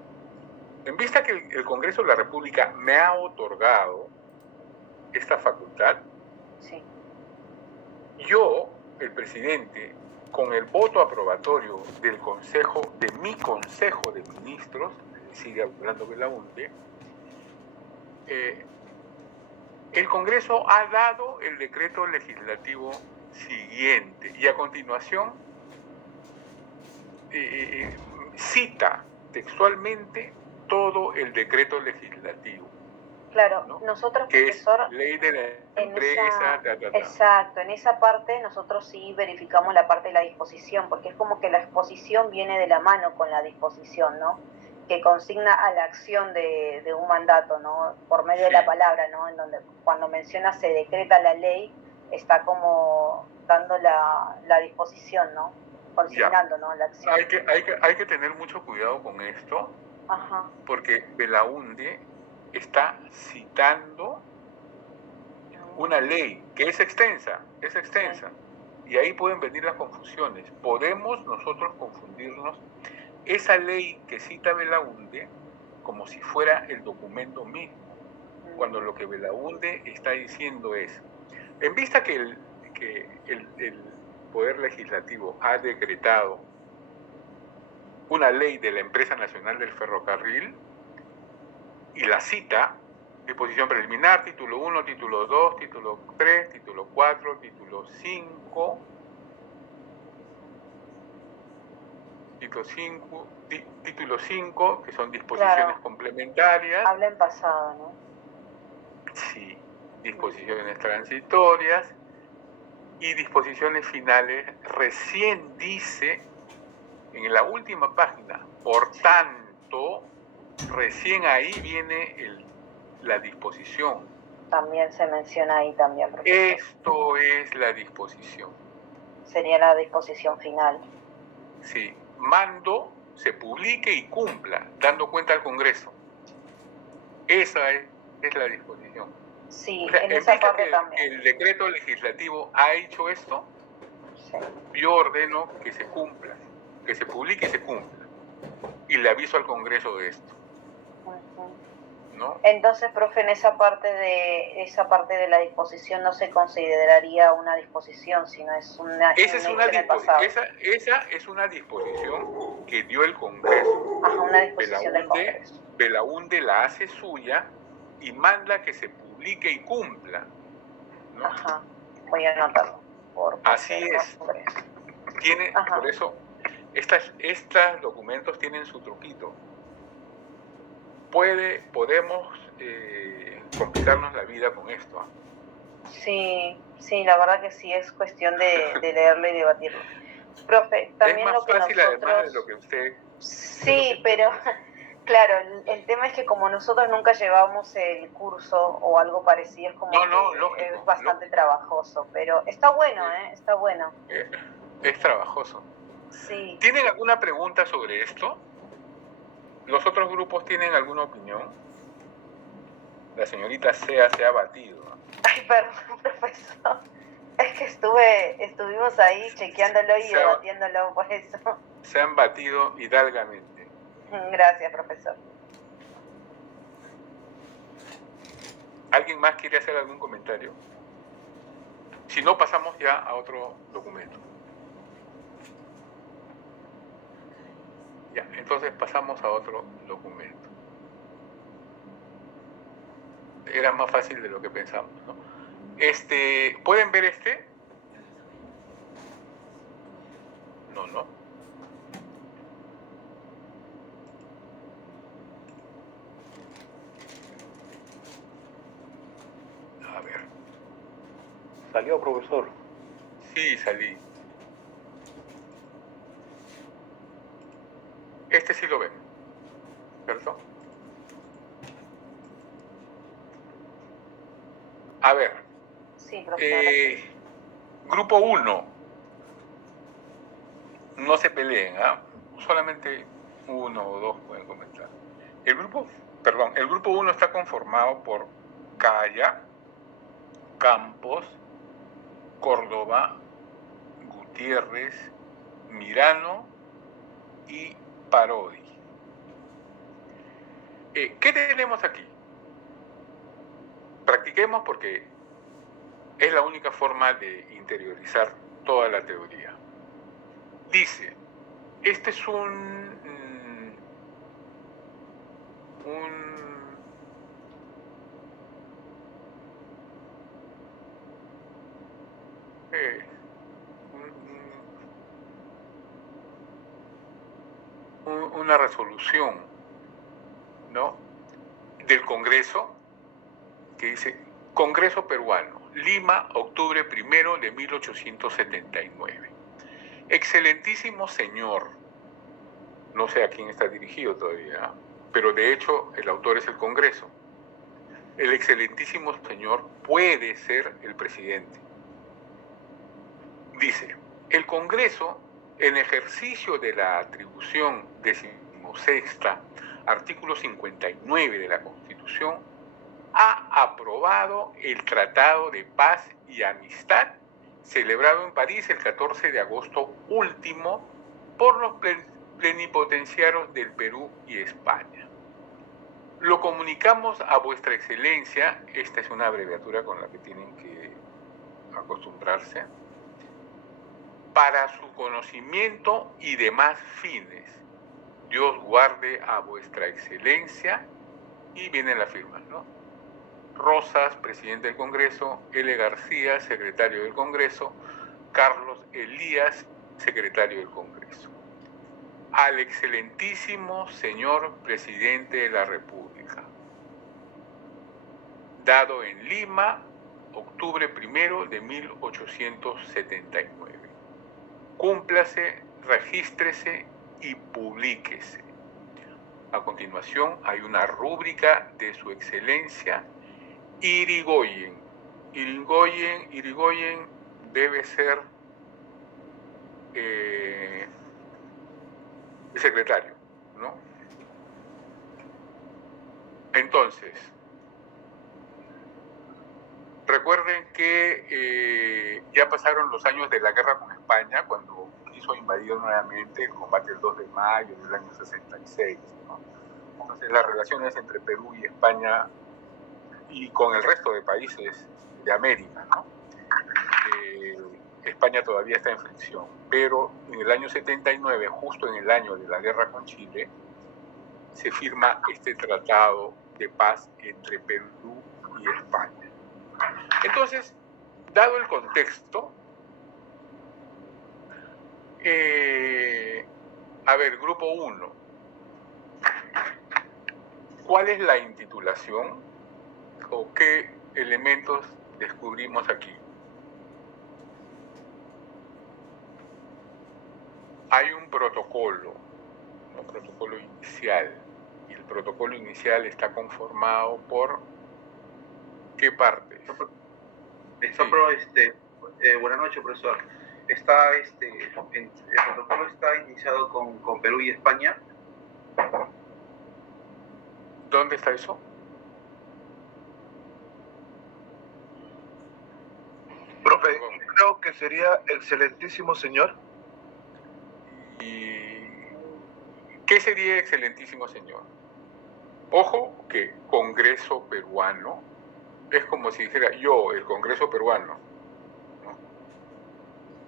En vista que el Congreso de la República me ha otorgado esta facultad, yo, el presidente, con el voto aprobatorio del mi Consejo de Ministros, sigue hablando Belaúnde, el Congreso ha dado el decreto legislativo siguiente y a continuación cita textualmente todo el decreto legislativo. Claro, ¿no? Nosotros, que profesor, es ley de la empresa, exacto, en esa parte nosotros sí verificamos la parte de la disposición, porque es como que la exposición viene de la mano con la disposición, ¿no?, que consigna a la acción de un mandato, ¿no?, por medio de la palabra, ¿no?, en donde cuando menciona se decreta la ley, está como dando la disposición, ¿no?, consignando, ¿no?, la acción. Hay que tener mucho cuidado con esto, porque Belaúnde está citando una ley que es extensa, y ahí pueden venir las confusiones. Podemos nosotros confundirnos esa ley que cita Belaúnde como si fuera el documento mismo, cuando lo que Belaúnde está diciendo es, en vista que el Poder Legislativo ha decretado una ley de la Empresa Nacional del Ferrocarril, y la cita, disposición preliminar, título 1, título 2, título 3, título 4, título 5, título 5, que son disposiciones complementarias. Habla en pasado, ¿no? Sí, disposiciones transitorias y disposiciones finales. Recién dice, en la última página, por tanto, recién ahí viene la disposición. También se menciona ahí también, profesor. Esto es la disposición. Sería la disposición final. Sí, mando, se publique y cumpla, dando cuenta al Congreso. Esa es la disposición. Sí, o sea, en esa parte también. El decreto legislativo ha hecho esto, yo ordeno que se cumpla, que se publique y se cumpla. Y le aviso al Congreso de esto. ¿No? Entonces, profe, en esa parte de la disposición no se consideraría una disposición, sino es una esa es una disposición que dio el Congreso. Una disposición del Congreso. Belaúnde la hace suya y manda que se publique aplique y cumpla, ¿no? Ajá, voy a anotarlo. Así es. Por eso, estos documentos tienen su truquito. Podemos complicarnos la vida con esto, ¿eh? Sí, la verdad que sí, es cuestión de leerlo y debatirlo. Profe, también es más lo que fácil nosotros... además de lo que usted... Sí, pero claro, el tema es que como nosotros nunca llevamos el curso o algo parecido, es como lógico, es bastante trabajoso, pero está bueno, está bueno. Es trabajoso. Sí. ¿Tienen alguna pregunta sobre esto? ¿Los otros grupos tienen alguna opinión? La señorita Sea se ha batido. Ay, perdón, profesor. Es que estuvimos ahí chequeándolo y debatiéndolo por eso. Se han batido hidalgamente. Gracias, profesor. ¿Alguien más quiere hacer algún comentario? Si no, pasamos ya a otro documento. Ya, entonces pasamos a otro documento. Era más fácil de lo que pensamos, ¿no? ¿Pueden ver este? No. A ver. ¿Salió, profesor? Sí, salí. Este sí lo ven, ¿cierto? A ver. Sí, profesor. Grupo 1. No se peleen, ¿ah? Solamente uno o dos pueden comentar. El grupo 1 está conformado por Calla, Campos, Córdoba, Gutiérrez, Mirano y Parodi. ¿Qué tenemos aquí? Practiquemos porque es la única forma de interiorizar toda la teoría. Dice, este es una resolución, ¿no?, del Congreso que dice: Congreso peruano, Lima, octubre 1 de 1879. Excelentísimo señor, no sé a quién está dirigido todavía, pero de hecho el autor es el Congreso. El excelentísimo señor puede ser el presidente. Dice: el Congreso, en ejercicio de la atribución 16ª, artículo 59 de la Constitución, ha aprobado el Tratado de Paz y Amistad celebrado en París el 14 de agosto último por los plenipotenciarios del Perú y España. Lo comunicamos a vuestra excelencia, esta es una abreviatura con la que tienen que acostumbrarse, para su conocimiento y demás fines. Dios guarde a vuestra excelencia, y viene la firma, ¿no? Rosas, presidente del Congreso; L. García, secretario del Congreso; Carlos Elías, secretario del Congreso. Al excelentísimo señor presidente de la República. Dado en Lima, octubre 1 de 1879. Cúmplase, regístrese y publíquese. A continuación hay una rúbrica de su excelencia Irigoyen. Irigoyen debe ser el secretario, ¿no? Entonces, recuerden que ya pasaron los años de la guerra con España, cuando quiso invadir nuevamente el combate del 2 de mayo del año 66, ¿no? Entonces, las relaciones entre Perú y España y con el resto de países de América, ¿no? España todavía está en fricción, pero en el año 79, justo en el año de la guerra con Chile, se firma este tratado de paz entre Perú y España. Entonces, dado el contexto, a ver, grupo 1, ¿cuál es la intitulación o qué elementos descubrimos aquí? Hay un protocolo inicial, y el protocolo inicial está conformado por ¿qué partes? Buenas noches, profesor. El protocolo está iniciado con Perú y España. ¿Dónde está eso? Profe, creo que sería excelentísimo señor. ¿Y qué sería excelentísimo señor? Ojo que Congreso peruano es como si dijera yo, el Congreso peruano, ¿no?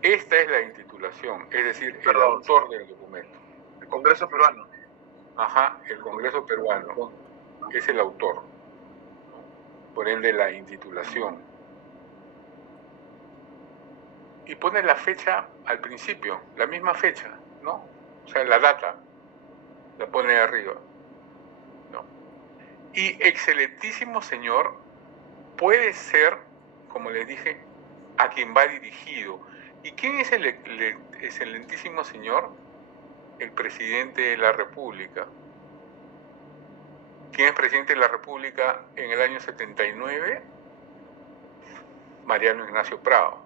Esta es la intitulación, es decir, el autor del documento. El Congreso peruano. Ajá, el Congreso peruano es el autor, ¿no? Por ende la intitulación. Y pone la fecha al principio, la misma fecha, ¿no? O sea, la data, la pone arriba, ¿no? Y excelentísimo señor puede ser, como les dije, a quien va dirigido. ¿Y quién es el excelentísimo señor? El presidente de la República. ¿Quién es presidente de la República en el año 79? Mariano Ignacio Prado.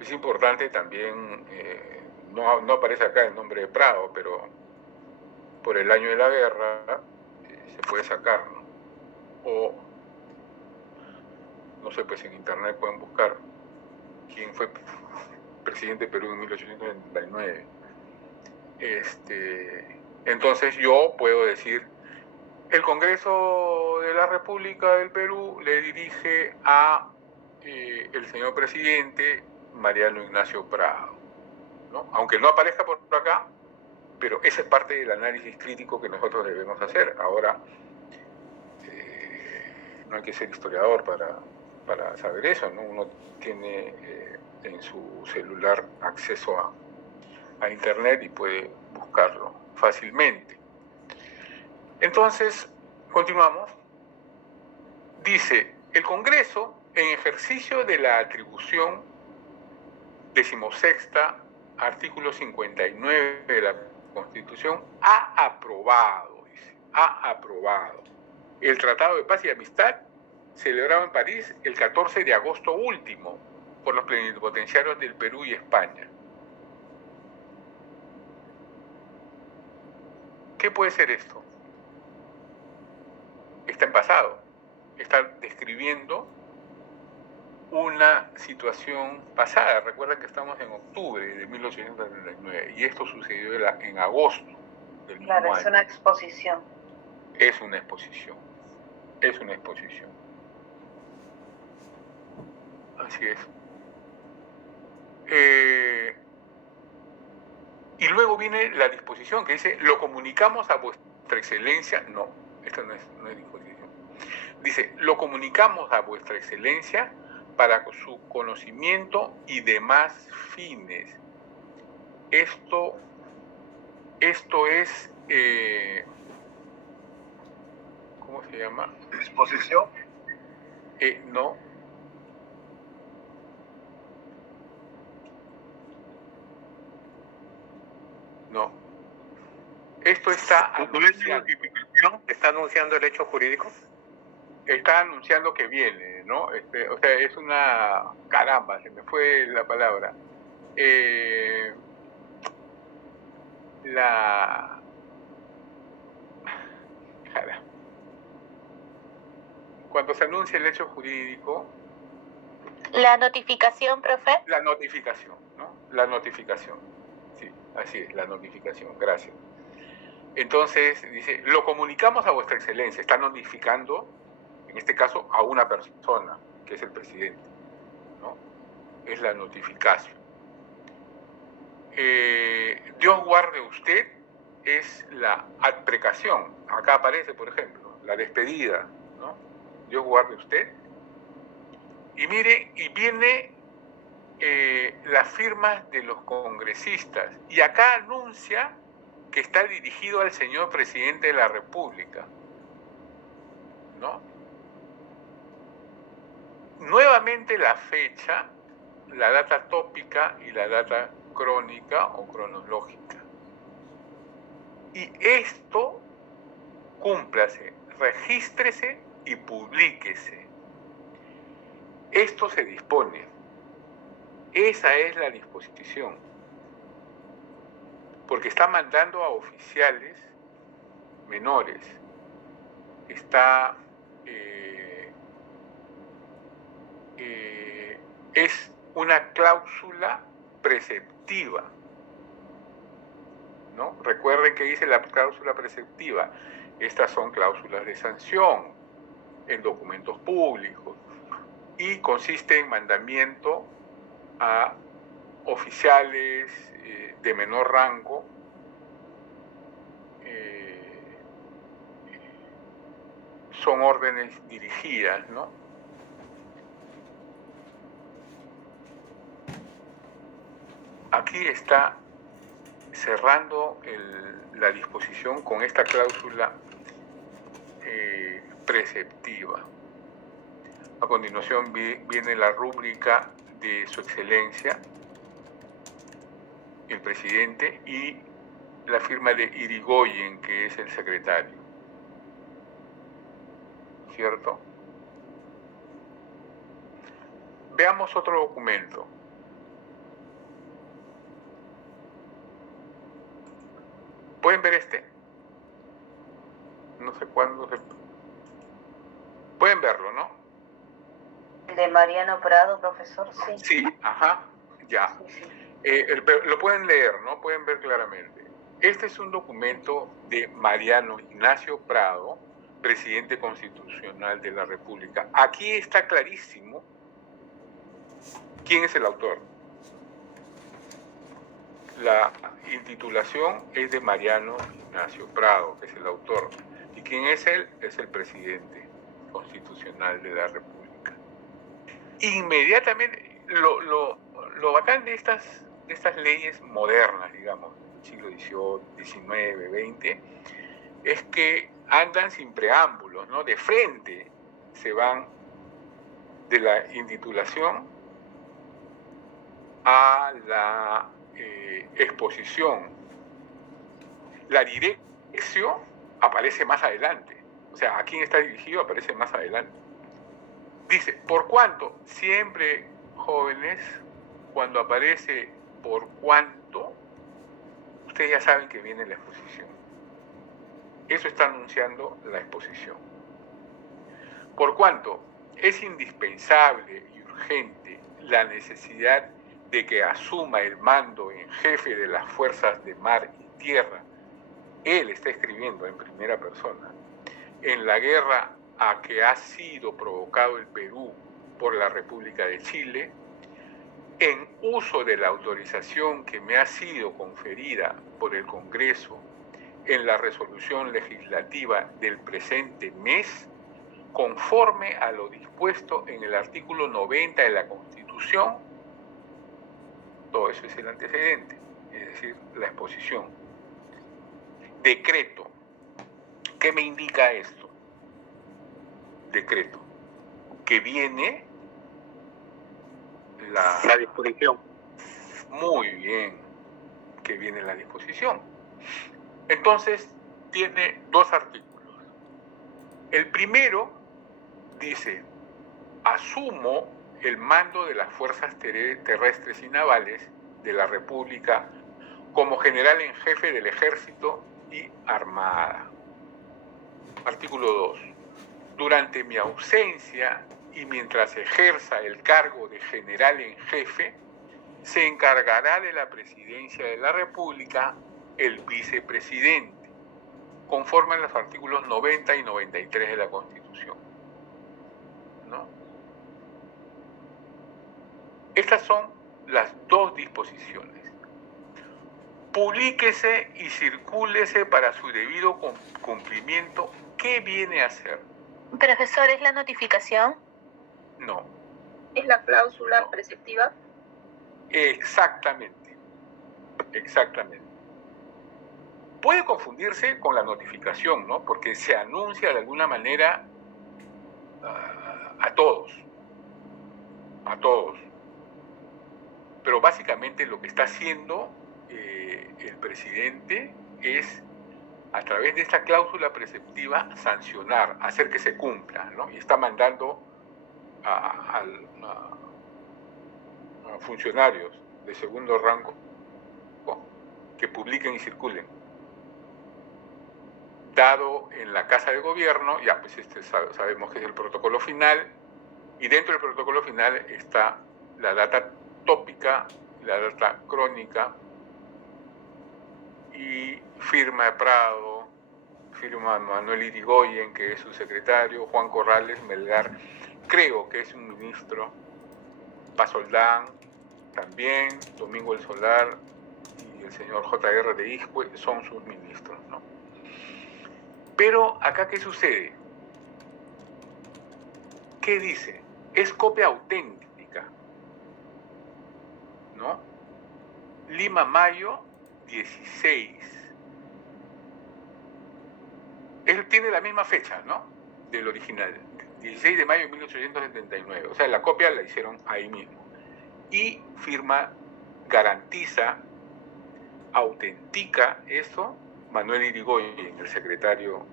Es importante también, no aparece acá el nombre de Prado, pero por el año de la guerra se puede sacar, ¿no? O, no sé, pues en internet pueden buscar quién fue presidente de Perú en 1879. Entonces yo puedo decir, el Congreso de la República del Perú le dirige a el señor presidente Mariano Ignacio Prado, ¿no? Aunque no aparezca por acá, pero esa es parte del análisis crítico que nosotros debemos hacer. Ahora, no hay que ser historiador para saber eso, ¿no? Uno tiene en su celular acceso a internet y puede buscarlo fácilmente. Entonces, continuamos. Dice, el Congreso, en ejercicio de la atribución 16ª, artículo 59 de la Constitución, ha aprobado el Tratado de Paz y Amistad celebrado en París el 14 de agosto último por los plenipotenciarios del Perú y España. ¿Qué puede ser esto? Está en pasado, está describiendo una situación pasada. Recuerden que estamos en octubre de 1879 y esto sucedió en agosto del mismo año. Claro, es una exposición. Es una exposición. Así es. Y luego viene la disposición que dice, lo comunicamos a vuestra excelencia. No, esto no es disposición. Dice, lo comunicamos a vuestra excelencia para su conocimiento y demás fines. Esto es, ¿cómo se llama? ¿Disposición? No. No. Esto está anunciando. ¿Está anunciando el hecho jurídico? Está anunciando que viene, ¿no? O sea, es una... Caramba, se me fue la palabra. Cuando se anuncia el hecho jurídico... La notificación, profe. La notificación, ¿no? La notificación. Sí, así es, la notificación. Gracias. Entonces, dice, lo comunicamos a vuestra excelencia. Está notificando, en este caso, a una persona, que es el presidente, ¿no? Es la notificación. Dios guarde usted es la adprecación. Acá aparece, por ejemplo, la despedida, ¿no? Dios guarde usted. Y mire, y viene las firmas de los congresistas. Y acá anuncia que está dirigido al señor presidente de la República, ¿no? Nuevamente la fecha, la data tópica y la data crónica o cronológica. Y esto, cúmplase, regístrese y publíquese. Esto se dispone. Esa es la disposición. Porque está mandando a oficiales menores. Es una cláusula preceptiva, ¿no? Recuerden que dice la cláusula preceptiva. Estas son cláusulas de sanción en documentos públicos y consiste en mandamiento a oficiales de menor rango son órdenes dirigidas, ¿no? Aquí está cerrando la disposición con esta cláusula preceptiva. A continuación viene la rúbrica de Su Excelencia, el presidente, y la firma de Irigoyen, que es el secretario. ¿Cierto? Veamos otro documento. ¿Pueden ver este? No sé cuándo se... Pueden verlo, ¿no? El de Mariano Prado, profesor, sí. Sí, ajá, ya. Sí, sí. Lo pueden leer, ¿no? Pueden ver claramente. Este es un documento de Mariano Ignacio Prado, presidente constitucional de la República. Aquí está clarísimo quién es el autor. La intitulación es de Mariano Ignacio Prado, que es el autor. ¿Y quién es él? Es el presidente constitucional de la República. Inmediatamente, lo bacán de estas leyes modernas, digamos, del siglo XVIII, XIX, XX, es que andan sin preámbulos, ¿no? De frente se van de la intitulación a la exposición. La dirección aparece más adelante. O sea, a quién está dirigido aparece más adelante. Dice, por cuanto, siempre, jóvenes, cuando aparece por cuanto, ustedes ya saben que viene la exposición. Eso está anunciando la exposición. Por cuanto es indispensable y urgente la necesidad de que asuma el mando en jefe de las fuerzas de mar y tierra, él está escribiendo en primera persona, en la guerra a que ha sido provocado el Perú por la República de Chile, en uso de la autorización que me ha sido conferida por el Congreso en la resolución legislativa del presente mes, conforme a lo dispuesto en el artículo 90 de la Constitución. Todo eso es el antecedente, es decir, la exposición. Decreto. ¿Qué me indica esto? Decreto. Que viene la disposición. Muy bien, que viene la disposición. Entonces, tiene dos artículos. El primero dice, asumo el mando de las fuerzas terrestres y navales de la República como general en jefe del Ejército y Armada. Artículo 2. Durante mi ausencia y mientras ejerza el cargo de general en jefe, se encargará de la presidencia de la República el vicepresidente, conforme a los artículos 90 y 93 de la Constitución. ¿No? Estas son las dos disposiciones. Publíquese y circúlese para su debido cumplimiento. ¿Qué viene a hacer? Profesor, ¿es la notificación? No. ¿Es la cláusula preceptiva? Exactamente. Exactamente. Puede confundirse con la notificación, ¿no? Porque se anuncia de alguna manera a todos. A todos. Pero básicamente lo que está haciendo el presidente es, a través de esta cláusula preceptiva, sancionar, hacer que se cumpla, ¿no? Y está mandando a funcionarios de segundo rango que publiquen y circulen. Dado en la Casa de Gobierno, ya pues sabemos que es el protocolo final, y dentro del protocolo final está la data tópica, la data crónica, y firma de Prado, firma Manuel Irigoyen, que es su secretario, Juan Corrales, Melgar, creo que es un ministro, Pasoldán también, Domingo El Solar y el señor J.R. de Iscue son sus ministros, ¿no? Pero acá, ¿qué sucede? ¿Qué dice? Es copia auténtica, ¿no? Lima, mayo 16. Él tiene la misma fecha, ¿no? Del original, 16 de mayo de 1879. O sea, la copia la hicieron ahí mismo. Y firma, garantiza, autentica eso Manuel Irigoyen, el secretario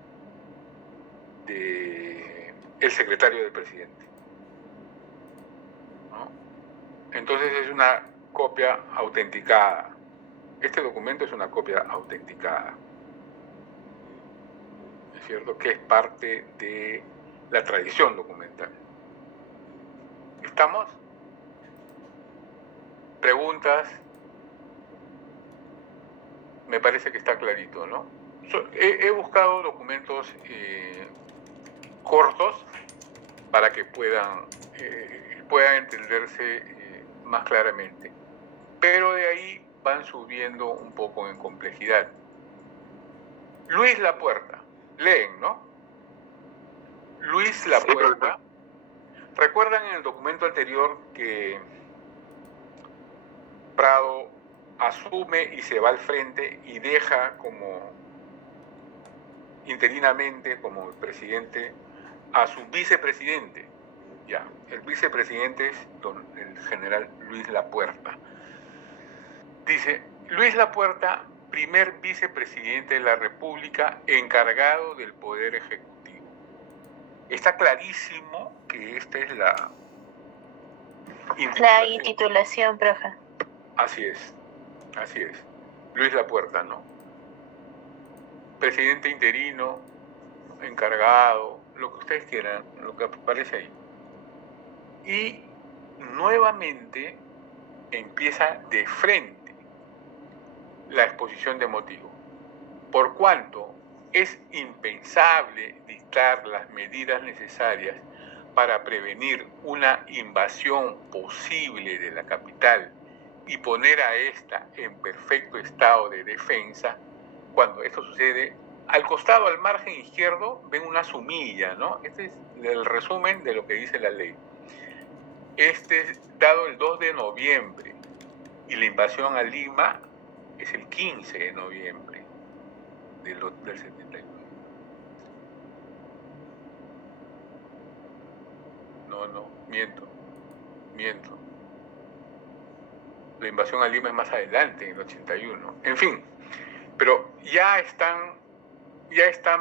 del presidente, ¿no? Entonces es una copia autenticada. Este documento es una copia autenticada. Es cierto que es parte de la tradición documental. ¿Estamos? ¿Preguntas? Me parece que está clarito, ¿no? He buscado documentos cortos para que puedan entenderse más claramente. Pero de ahí van subiendo un poco en complejidad. Luis Lapuerta, leen, ¿no? Luis Lapuerta. ¿Recuerdan en el documento anterior que Prado asume y se va al frente y deja como interinamente como el presidente a su vicepresidente? Ya, el vicepresidente es el general Luis Lapuerta. Dice, Luis Lapuerta, primer vicepresidente de la República, encargado del Poder Ejecutivo. Está clarísimo que esta es la intitulación, profe. Así es. Luis Lapuerta, ¿no? Presidente interino, encargado, lo que ustedes quieran, lo que aparece ahí. Y nuevamente empieza de frente la exposición de motivos. Por cuanto es impensable dictar las medidas necesarias para prevenir una invasión posible de la capital y poner a esta en perfecto estado de defensa. Cuando esto sucede, al costado, al margen izquierdo, ven una sumilla, ¿no? Este es el resumen de lo que dice la ley. Este es dado el 2 de noviembre y la invasión a Lima es el 15 de noviembre del 79. No, miento. La invasión a Lima es más adelante, en el 81. En fin, pero ya están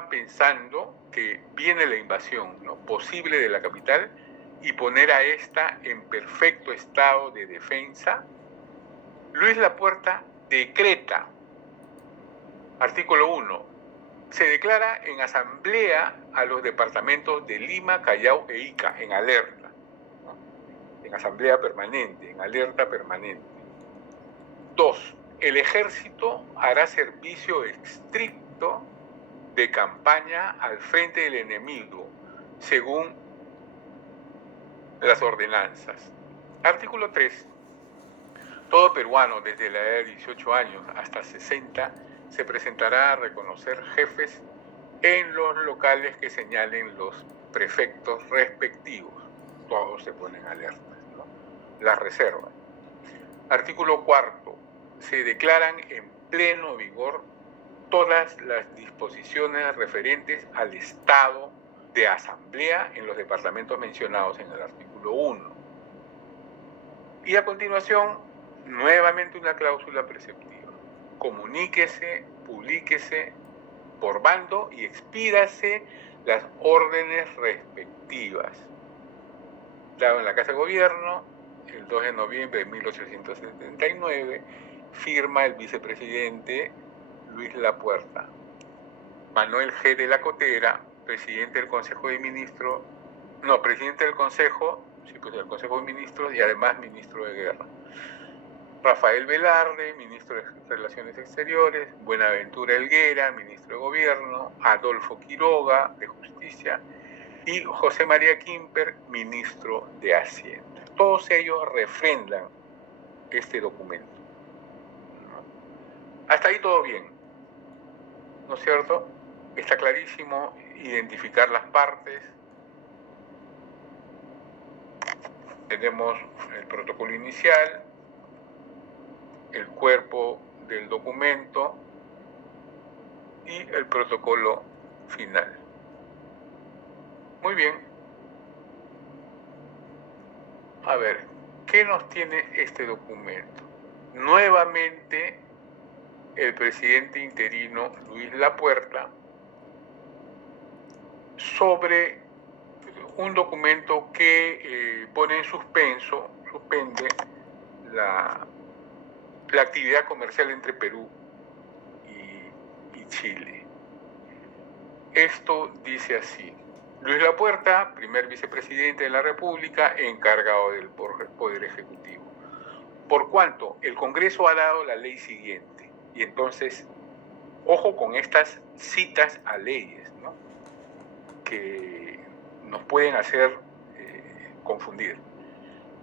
pensando que viene la invasión, ¿no?, posible de la capital y poner a esta en perfecto estado de defensa. Luis Lapuerta decreta, artículo 1, se declara en asamblea a los departamentos de Lima, Callao e Ica en alerta, ¿no?, en asamblea permanente, en alerta permanente. 2. El ejército hará servicio estricto de campaña al frente del enemigo, según las ordenanzas. Artículo 3. Todo peruano desde la edad de 18 años hasta 60 se presentará a reconocer jefes en los locales que señalen los prefectos respectivos. Todos se ponen alertas, ¿no? Las reservas. Artículo 4. Se declaran en pleno vigor todas las disposiciones referentes al estado de asamblea en los departamentos mencionados en el artículo 1. Y a continuación, nuevamente una cláusula preceptiva. Comuníquese, publíquese por bando y expídase las órdenes respectivas. Dado en la Casa de Gobierno, el 2 de noviembre de 1879, firma el vicepresidente Luis Lapuerta. Manuel G. de la Cotera, presidente del Consejo de Ministros, presidente del Consejo, del Consejo de Ministros y además ministro de Guerra. Rafael Velarde, ministro de Relaciones Exteriores, Buenaventura Helguera, ministro de Gobierno, Adolfo Quiroga, de Justicia, y José María Quimper, ministro de Hacienda. Todos ellos refrendan este documento. Hasta ahí todo bien, ¿no es cierto? Está clarísimo identificar las partes. Tenemos el protocolo inicial, el cuerpo del documento y el protocolo final. Muy bien. A ver, ¿qué nos tiene este documento? Nuevamente, el presidente interino Luis Lapuerta sobre un documento que pone en suspende la actividad comercial entre Perú y Chile. Esto dice así: Luis Lapuerta, primer vicepresidente de la República, encargado del Poder Ejecutivo. Por cuanto el Congreso ha dado la ley siguiente, y entonces, ojo con estas citas a leyes, ¿no?, que nos pueden hacer confundir.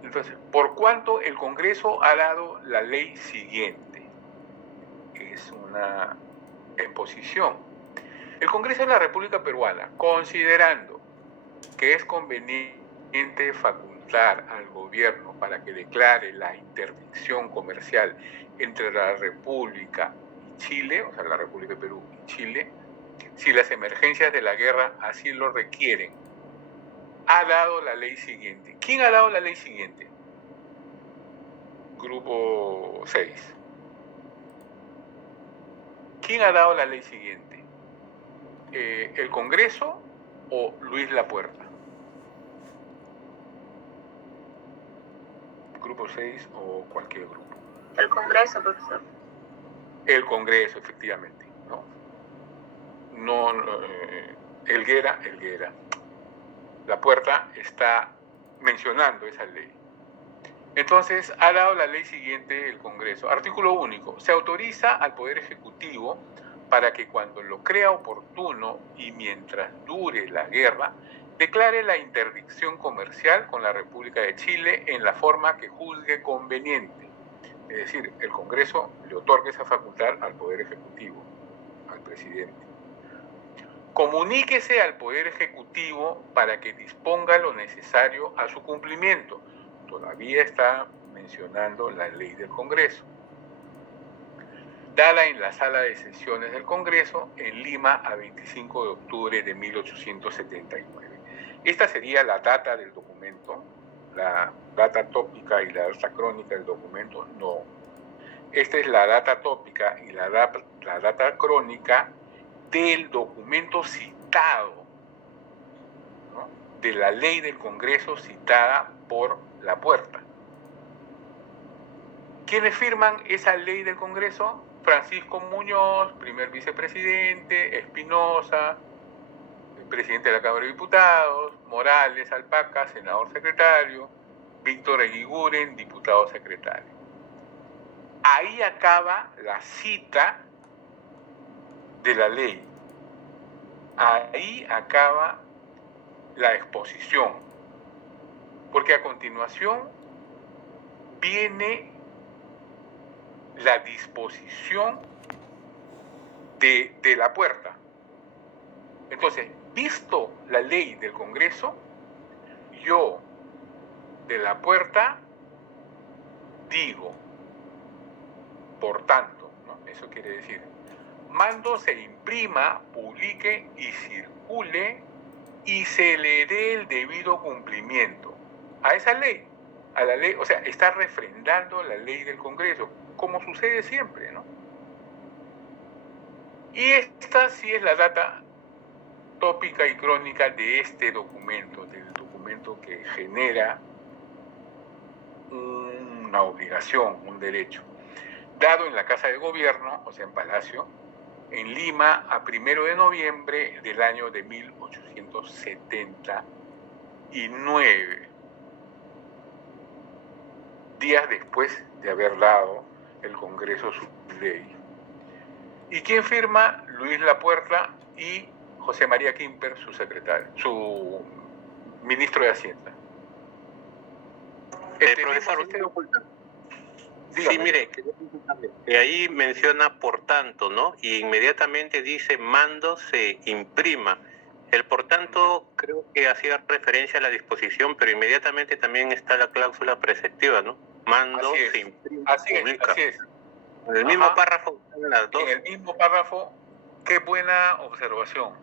Entonces, por cuanto el Congreso ha dado la ley siguiente, es una exposición. El Congreso de la República Peruana, considerando que es conveniente facultar al gobierno para que declare la interdicción comercial entre la República y Chile, o sea, la República de Perú y Chile, si las emergencias de la guerra así lo requieren, ha dado la ley siguiente. ¿Quién ha dado la ley siguiente? Grupo 6. ¿Quién ha dado la ley siguiente? ¿El Congreso o Luis Lapuerta? Grupo 6 o cualquier grupo. El Congreso, profesor. El Congreso, efectivamente. No, Helguera. Lapuerta está mencionando esa ley. Entonces, ha dado la ley siguiente el Congreso. Artículo único. Se autoriza al Poder Ejecutivo para que cuando lo crea oportuno y mientras dure la guerra, declare la interdicción comercial con la República de Chile en la forma que juzgue conveniente. Es decir, el Congreso le otorga esa facultad al Poder Ejecutivo, al presidente. Comuníquese al Poder Ejecutivo para que disponga lo necesario a su cumplimiento. Todavía está mencionando la ley del Congreso. Dada en la sala de sesiones del Congreso en Lima a 25 de octubre de 1879. Esta sería la data del documento, la data tópica y la data crónica del documento, no. Esta es la data tópica y la data crónica del documento citado, ¿no?, de la ley del Congreso citada por Lapuerta. ¿Quiénes firman esa ley del Congreso? Francisco Muñoz, primer vicepresidente, Espinosa, presidente de la Cámara de Diputados, Morales Alpaca, senador secretario, Víctor Eguiguren, diputado secretario. Ahí acaba la cita de la ley. Ahí acaba la exposición. Porque a continuación viene la disposición de Lapuerta. Entonces, visto la ley del Congreso, yo de la puerta digo, por tanto, ¿no? Eso quiere decir, mando se imprima, publique y circule y se le dé el debido cumplimiento a esa ley, a la ley, o sea, está refrendando la ley del Congreso, como sucede siempre, ¿no? Y esta sí es la data tópica y crónica de este documento, del documento que genera una obligación, un derecho, dado en la Casa de Gobierno, o sea, en Palacio, en Lima, a 1 de noviembre del año de 1879, días después de haber dado el Congreso su ley. ¿Y quién firma? Luis Lapuerta y José María Quimper, su secretario, su ministro de Hacienda. Profesor, sí, mire, que ahí menciona por tanto, ¿no? Y inmediatamente dice mando se imprima. El por tanto creo que hacía referencia a la disposición, pero inmediatamente también está la cláusula preceptiva, ¿no? Mando se imprime, publica. Así es. En el mismo párrafo están las dos. En el mismo párrafo, qué buena observación.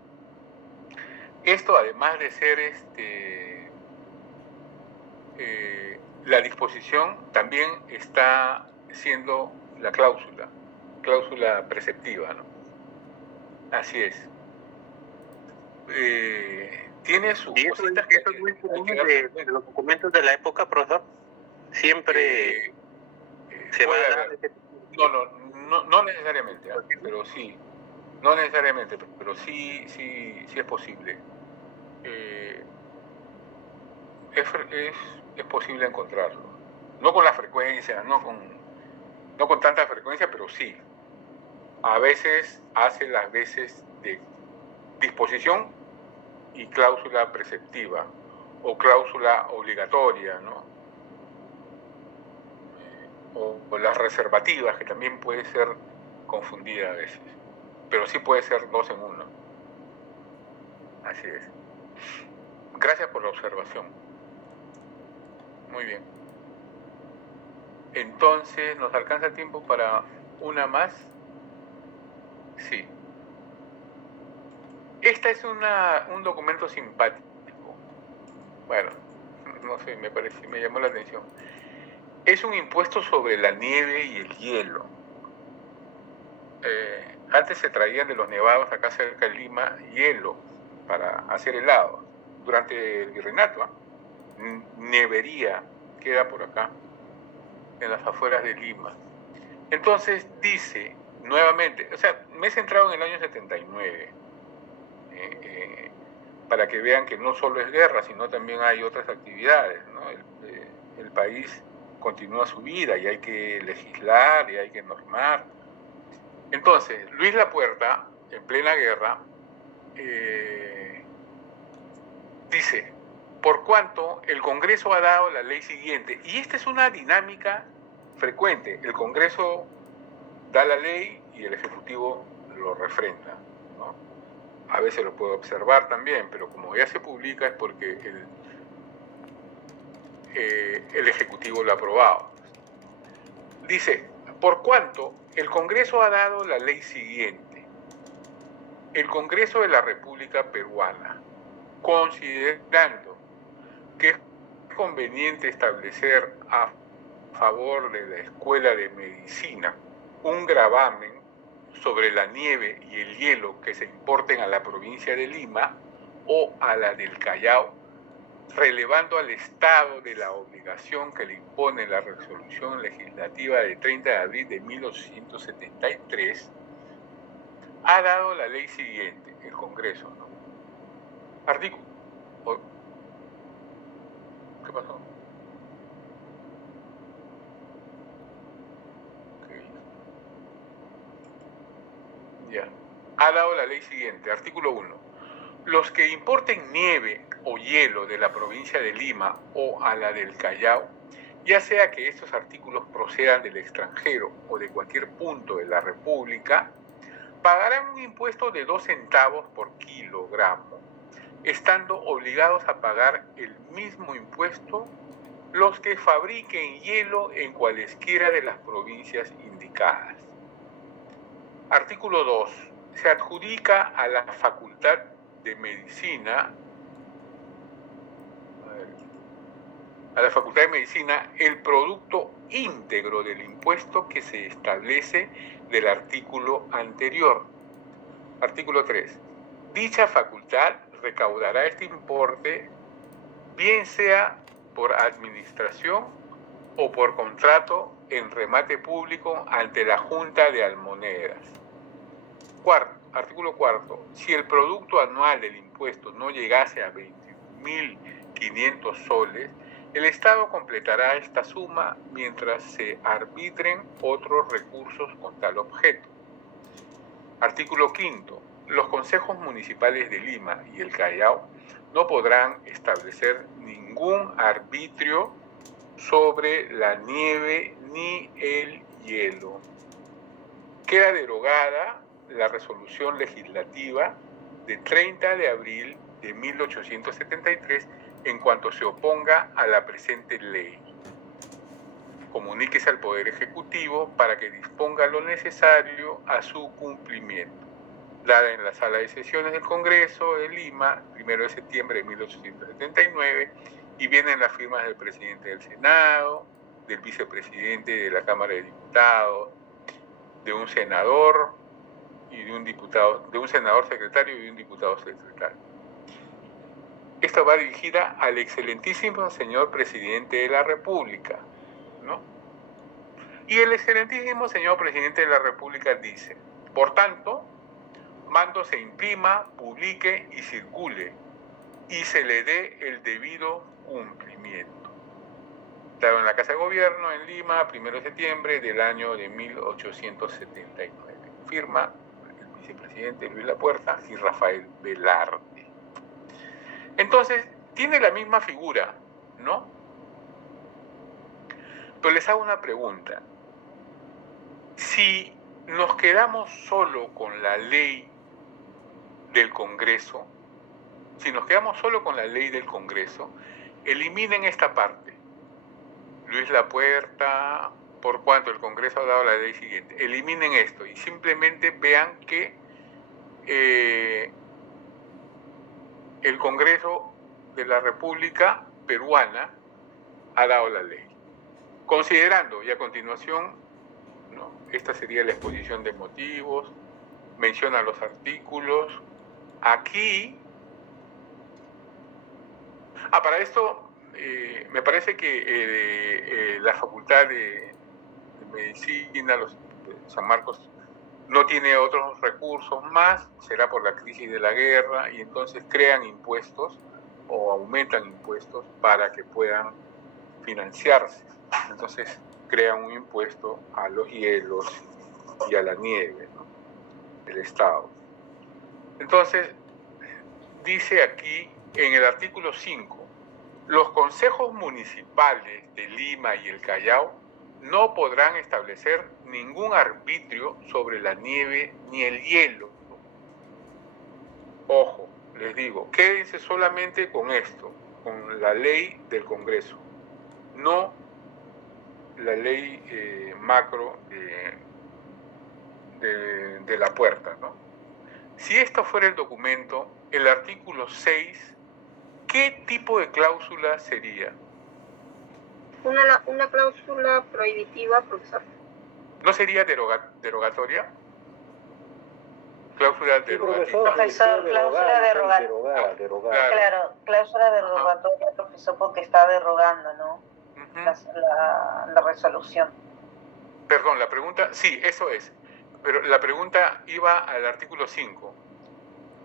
Esto, además de ser la disposición, también está siendo la cláusula preceptiva, ¿no? Así es. Tiene su ¿Y eso es muy común de los documentos de la época, profesor? Siempre se va a dar ese tipo. No necesariamente, pero sí. No necesariamente, pero sí es posible. Es posible encontrarlo. No con la frecuencia, no con tanta frecuencia, pero sí. A veces hace las veces de disposición y cláusula preceptiva o cláusula obligatoria, ¿no? O las reservativas, que también puede ser confundida a veces, pero sí puede ser dos en uno. Así es. Gracias por la observación. Muy bien. Entonces, ¿nos alcanza el tiempo para una más? Sí. Esta es un documento simpático. Bueno, no sé, me llamó la atención. Es un impuesto sobre la nieve y el hielo. Antes se traían de los nevados acá cerca de Lima hielo para hacer helado. Durante el virreinato, nevería queda por acá, en las afueras de Lima. Entonces dice, nuevamente, o sea, me he centrado en el año 79, para que vean que no solo es guerra, sino también hay otras actividades, ¿no? El país continúa su vida y hay que legislar y hay que normar. Entonces, Luis Lapuerta, en plena guerra, dice, por cuanto el Congreso ha dado la ley siguiente, y esta es una dinámica frecuente, el Congreso da la ley y el Ejecutivo lo refrenda, ¿no? A veces lo puedo observar también, pero como ya se publica es porque el Ejecutivo lo ha aprobado. Dice, por cuanto el Congreso ha dado la ley siguiente, el Congreso de la República Peruana, considerando que es conveniente establecer a favor de la Escuela de Medicina un gravamen sobre la nieve y el hielo que se importen a la provincia de Lima o a la del Callao, relevando al Estado de la obligación que le impone la resolución legislativa de 30 de abril de 1873, ha dado la ley siguiente, el Congreso, ¿no? Artículo. ¿Qué pasó? Okay. Ya. Ha dado la ley siguiente, artículo 1. Los que importen nieve o hielo de la provincia de Lima o a la del Callao, ya sea que estos artículos procedan del extranjero o de cualquier punto de la República, pagarán un impuesto de 2 centavos por kilogramo estando obligados a pagar el mismo impuesto los que fabriquen hielo en cualesquiera de las provincias indicadas. Artículo 2. Se adjudica a la Facultad de Medicina el producto íntegro del impuesto que se establece del artículo anterior. Artículo 3. Dicha facultad recaudará este importe bien sea por administración o por contrato en remate público ante la Junta de Almonedas. Artículo 4. Si el producto anual del impuesto no llegase a 20.500 soles, el Estado completará esta suma mientras se arbitren otros recursos con tal objeto. Artículo 5. Los consejos municipales de Lima y el Callao no podrán establecer ningún arbitrio sobre la nieve ni el hielo. Queda derogada la resolución legislativa de 30 de abril de 1873 en cuanto se oponga a la presente ley. Comuníquese al Poder Ejecutivo para que disponga lo necesario a su cumplimiento. Dada en la Sala de Sesiones del Congreso de Lima, 1 de septiembre de 1879, y vienen las firmas del presidente del Senado, del vicepresidente de la Cámara de Diputados, de un senador y de un diputado, de un senador secretario y de un diputado secretario. Esta va dirigida al excelentísimo señor presidente de la República, ¿no? Y el excelentísimo señor presidente de la República dice: por tanto, mando se imprima, publique y circule, y se le dé el debido cumplimiento. Dado en la Casa de Gobierno en Lima, 1 de septiembre del año de 1879. Firma el vicepresidente Luis Lapuerta y Rafael Velarde. Entonces, tiene la misma figura, ¿no? Pero les hago una pregunta. Si nos quedamos solo con la ley del Congreso, eliminen esta parte. Luis Lapuerta, por cuanto el Congreso ha dado la ley siguiente, eliminen esto y simplemente vean que el Congreso de la República Peruana ha dado la ley. Considerando, y a continuación, ¿no?, esta sería la exposición de motivos, menciona los artículos. Aquí, para esto, me parece que la Facultad de Medicina, San Marcos, no tiene otros recursos más, será por la crisis de la guerra, y entonces crean impuestos o aumentan impuestos para que puedan financiarse. Entonces crean un impuesto a los hielos y a la nieve, ¿no?, del Estado. Entonces, dice aquí en el artículo 5, los consejos municipales de Lima y el Callao no podrán establecer ningún arbitrio sobre la nieve ni el hielo. Ojo, les digo, quédense solamente con esto, con la ley del Congreso, no la ley macro de la puerta, ¿no? Si esto fuera el documento, el artículo 6, ¿qué tipo de cláusula sería? Una cláusula prohibitiva, profesor. ¿No sería derogatoria? Cláusula derogativa. Profesor, cláusula derogatoria. Claro, cláusula derogatoria, profesor, porque está derogando, ¿no? La resolución. Perdón, la pregunta, sí, eso es. Pero la pregunta iba al artículo 5.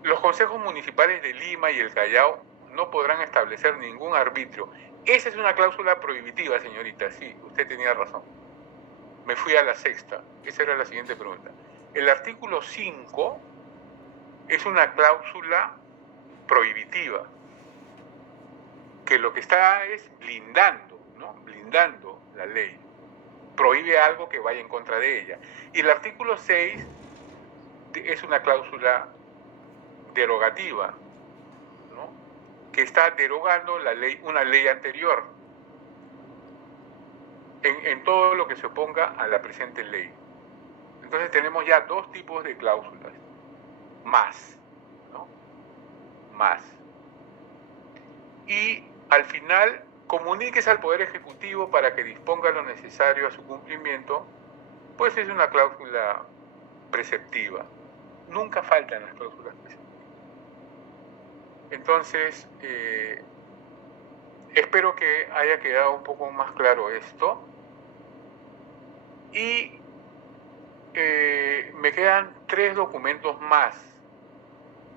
Los consejos municipales de Lima y el Callao no podrán establecer ningún arbitrio. Esa es una cláusula prohibitiva, señorita. Sí, usted tenía razón. Me fui a la sexta. Esa era la siguiente pregunta. El artículo 5 es una cláusula prohibitiva, que lo que está es blindando, ¿no?, blindando la ley. Prohíbe algo que vaya en contra de ella. Y el artículo 6 es una cláusula derogativa, ¿no?, que está derogando una ley anterior en todo lo que se oponga a la presente ley. Entonces tenemos ya dos tipos de cláusulas, más, ¿no? Más. Y al final, comuníquese al Poder Ejecutivo para que disponga lo necesario a su cumplimiento, pues es una cláusula preceptiva. Nunca faltan las cláusulas preceptivas. Entonces, espero que haya quedado un poco más claro esto. Y me quedan 3 documentos más.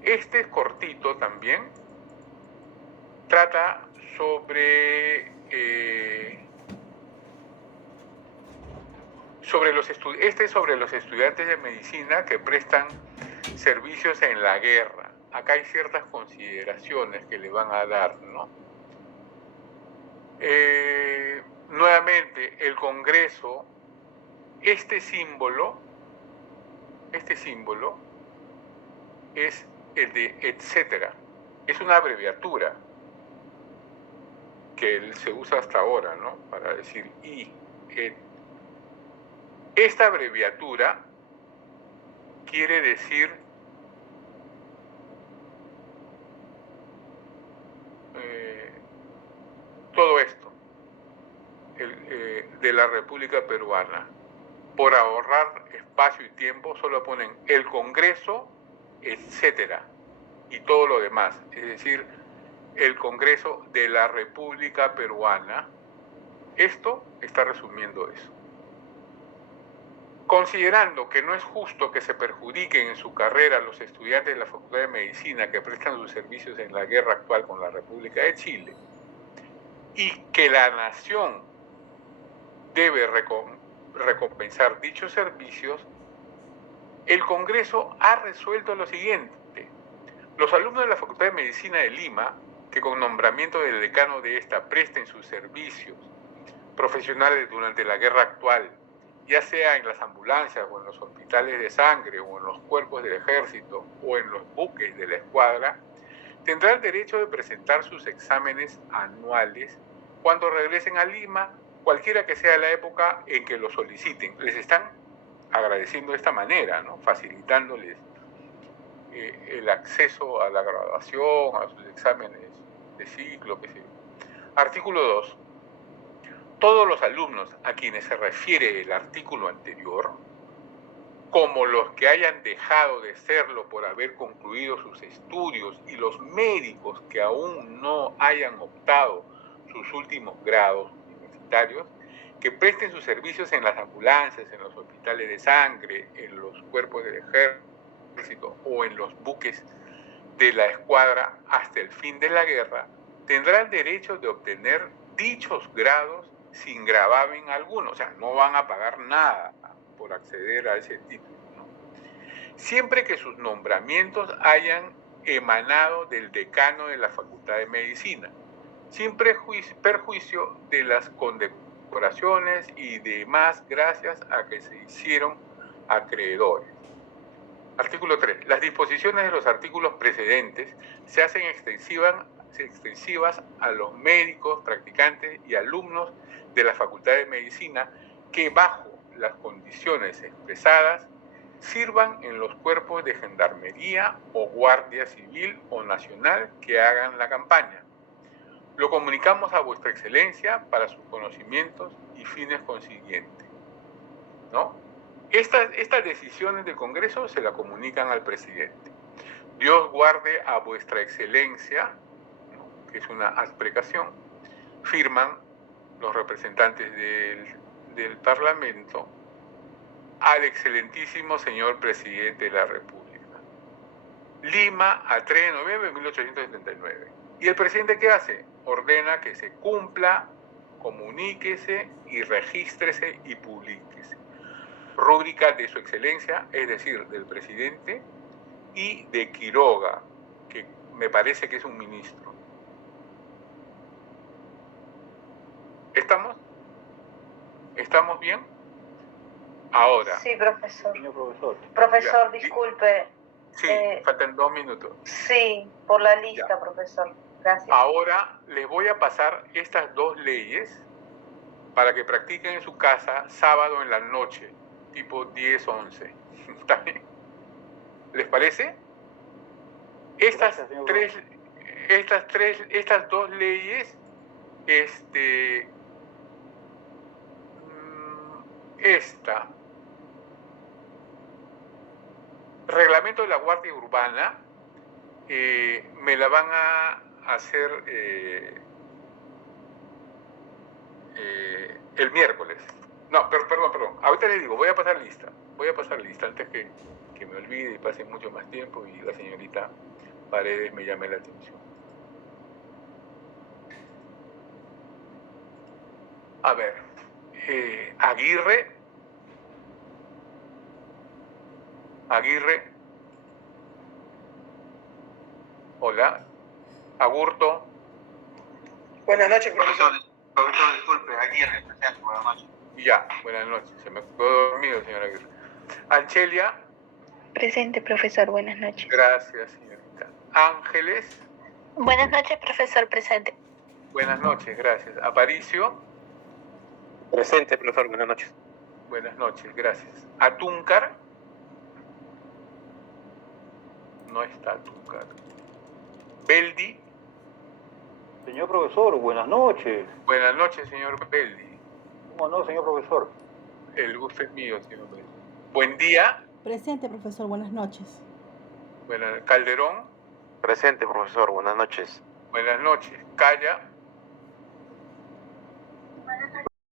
Este es cortito también. Trata sobre los estudiantes de medicina que prestan servicios en la guerra. Acá hay ciertas consideraciones que le van a dar, ¿no? Nuevamente, el Congreso, este símbolo es el de etcétera. Es una abreviatura que se usa hasta ahora, ¿no? Para decir y, et. Esta abreviatura quiere decir todo esto de la República Peruana. Por ahorrar espacio y tiempo solo ponen el Congreso, etcétera, y todo lo demás, es decir, el Congreso de la República Peruana. Esto está resumiendo eso. Considerando que no es justo que se perjudiquen en su carrera los estudiantes de la Facultad de Medicina que prestan sus servicios en la guerra actual con la República de Chile, y que la nación debe recompensar dichos servicios, el Congreso ha resuelto lo siguiente. Los alumnos de la Facultad de Medicina de Lima, que con nombramiento del decano de esta presten sus servicios profesionales durante la guerra actual, ya sea en las ambulancias o en los hospitales de sangre o en los cuerpos del ejército o en los buques de la escuadra, tendrán derecho de presentar sus exámenes anuales cuando regresen a Lima, cualquiera que sea la época en que lo soliciten. Les están agradeciendo de esta manera, ¿no? Facilitándoles el acceso a la graduación, a sus exámenes de ciclo, qué sé yo. Artículo 2. Todos los alumnos a quienes se refiere el artículo anterior, como los que hayan dejado de serlo por haber concluido sus estudios y los médicos que aún no hayan optado sus últimos grados universitarios, que presten sus servicios en las ambulancias, en los hospitales de sangre, en los cuerpos del ejército o en los buques de la escuadra hasta el fin de la guerra, tendrán derecho de obtener dichos grados sin gravamen alguno. O sea, no van a pagar nada por acceder a ese título, ¿no? Siempre que sus nombramientos hayan emanado del decano de la Facultad de Medicina, sin perjuicio de las condecoraciones y demás gracias a que se hicieron acreedores. Artículo 3. Las disposiciones de los artículos precedentes se hacen extensivas a los médicos, practicantes y alumnos de la Facultad de Medicina que bajo las condiciones expresadas sirvan en los cuerpos de gendarmería o guardia civil o nacional que hagan la campaña. Lo comunicamos a vuestra excelencia para sus conocimientos y fines consiguientes, ¿no? Estas decisiones del Congreso se la comunican al presidente. Dios guarde a vuestra excelencia, ¿no? Que es una adprecación. Firman los representantes del Parlamento al excelentísimo señor presidente de la República. Lima, a 3 de noviembre de 1879. ¿Y el presidente qué hace? Ordena que se cumpla, comuníquese y regístrese y publíquese. Rúbrica de su excelencia, es decir, del presidente, y de Quiroga, que me parece que es un ministro. ¿Estamos? ¿Estamos bien? Ahora. Sí, profesor. Señor profesor. Profesor, disculpe. Sí, faltan 2 minutos. Sí, por la lista, Ya. profesor. Gracias. Ahora les voy a pasar estas dos leyes para que practiquen en su casa sábado en la noche, tipo 10, 11. ¿Está bien? ¿Les parece? Estas dos leyes, reglamento de la Guardia Urbana, me la van a hacer el miércoles. No, perdón. Ahorita les digo, voy a pasar lista antes que me olvide y pase mucho más tiempo y la señorita Paredes me llame la atención. A ver, Aguirre. Hola. Aburto. Buenas noches, profesor. Profesor, disculpe, Aguirre, presente, buenas noches. Ya, buenas noches. Se me quedó dormido, señora Aguirre. Anchelia. Presente, profesor. Buenas noches. Gracias, señorita. Ángeles. Buenas noches, profesor. Presente. Buenas noches, gracias. Aparicio. Presente, profesor. Buenas noches. Buenas noches, gracias. Atúncar. No está Atúncar. Beldi. Señor profesor, buenas noches. Buenas noches, señor Beldi. ¿Cómo no, señor profesor? El gusto es mío, señor Beldi. Buen día. Presente, profesor. Buenas noches. Calderón. Presente, profesor. Buenas noches. Buenas noches. Calla.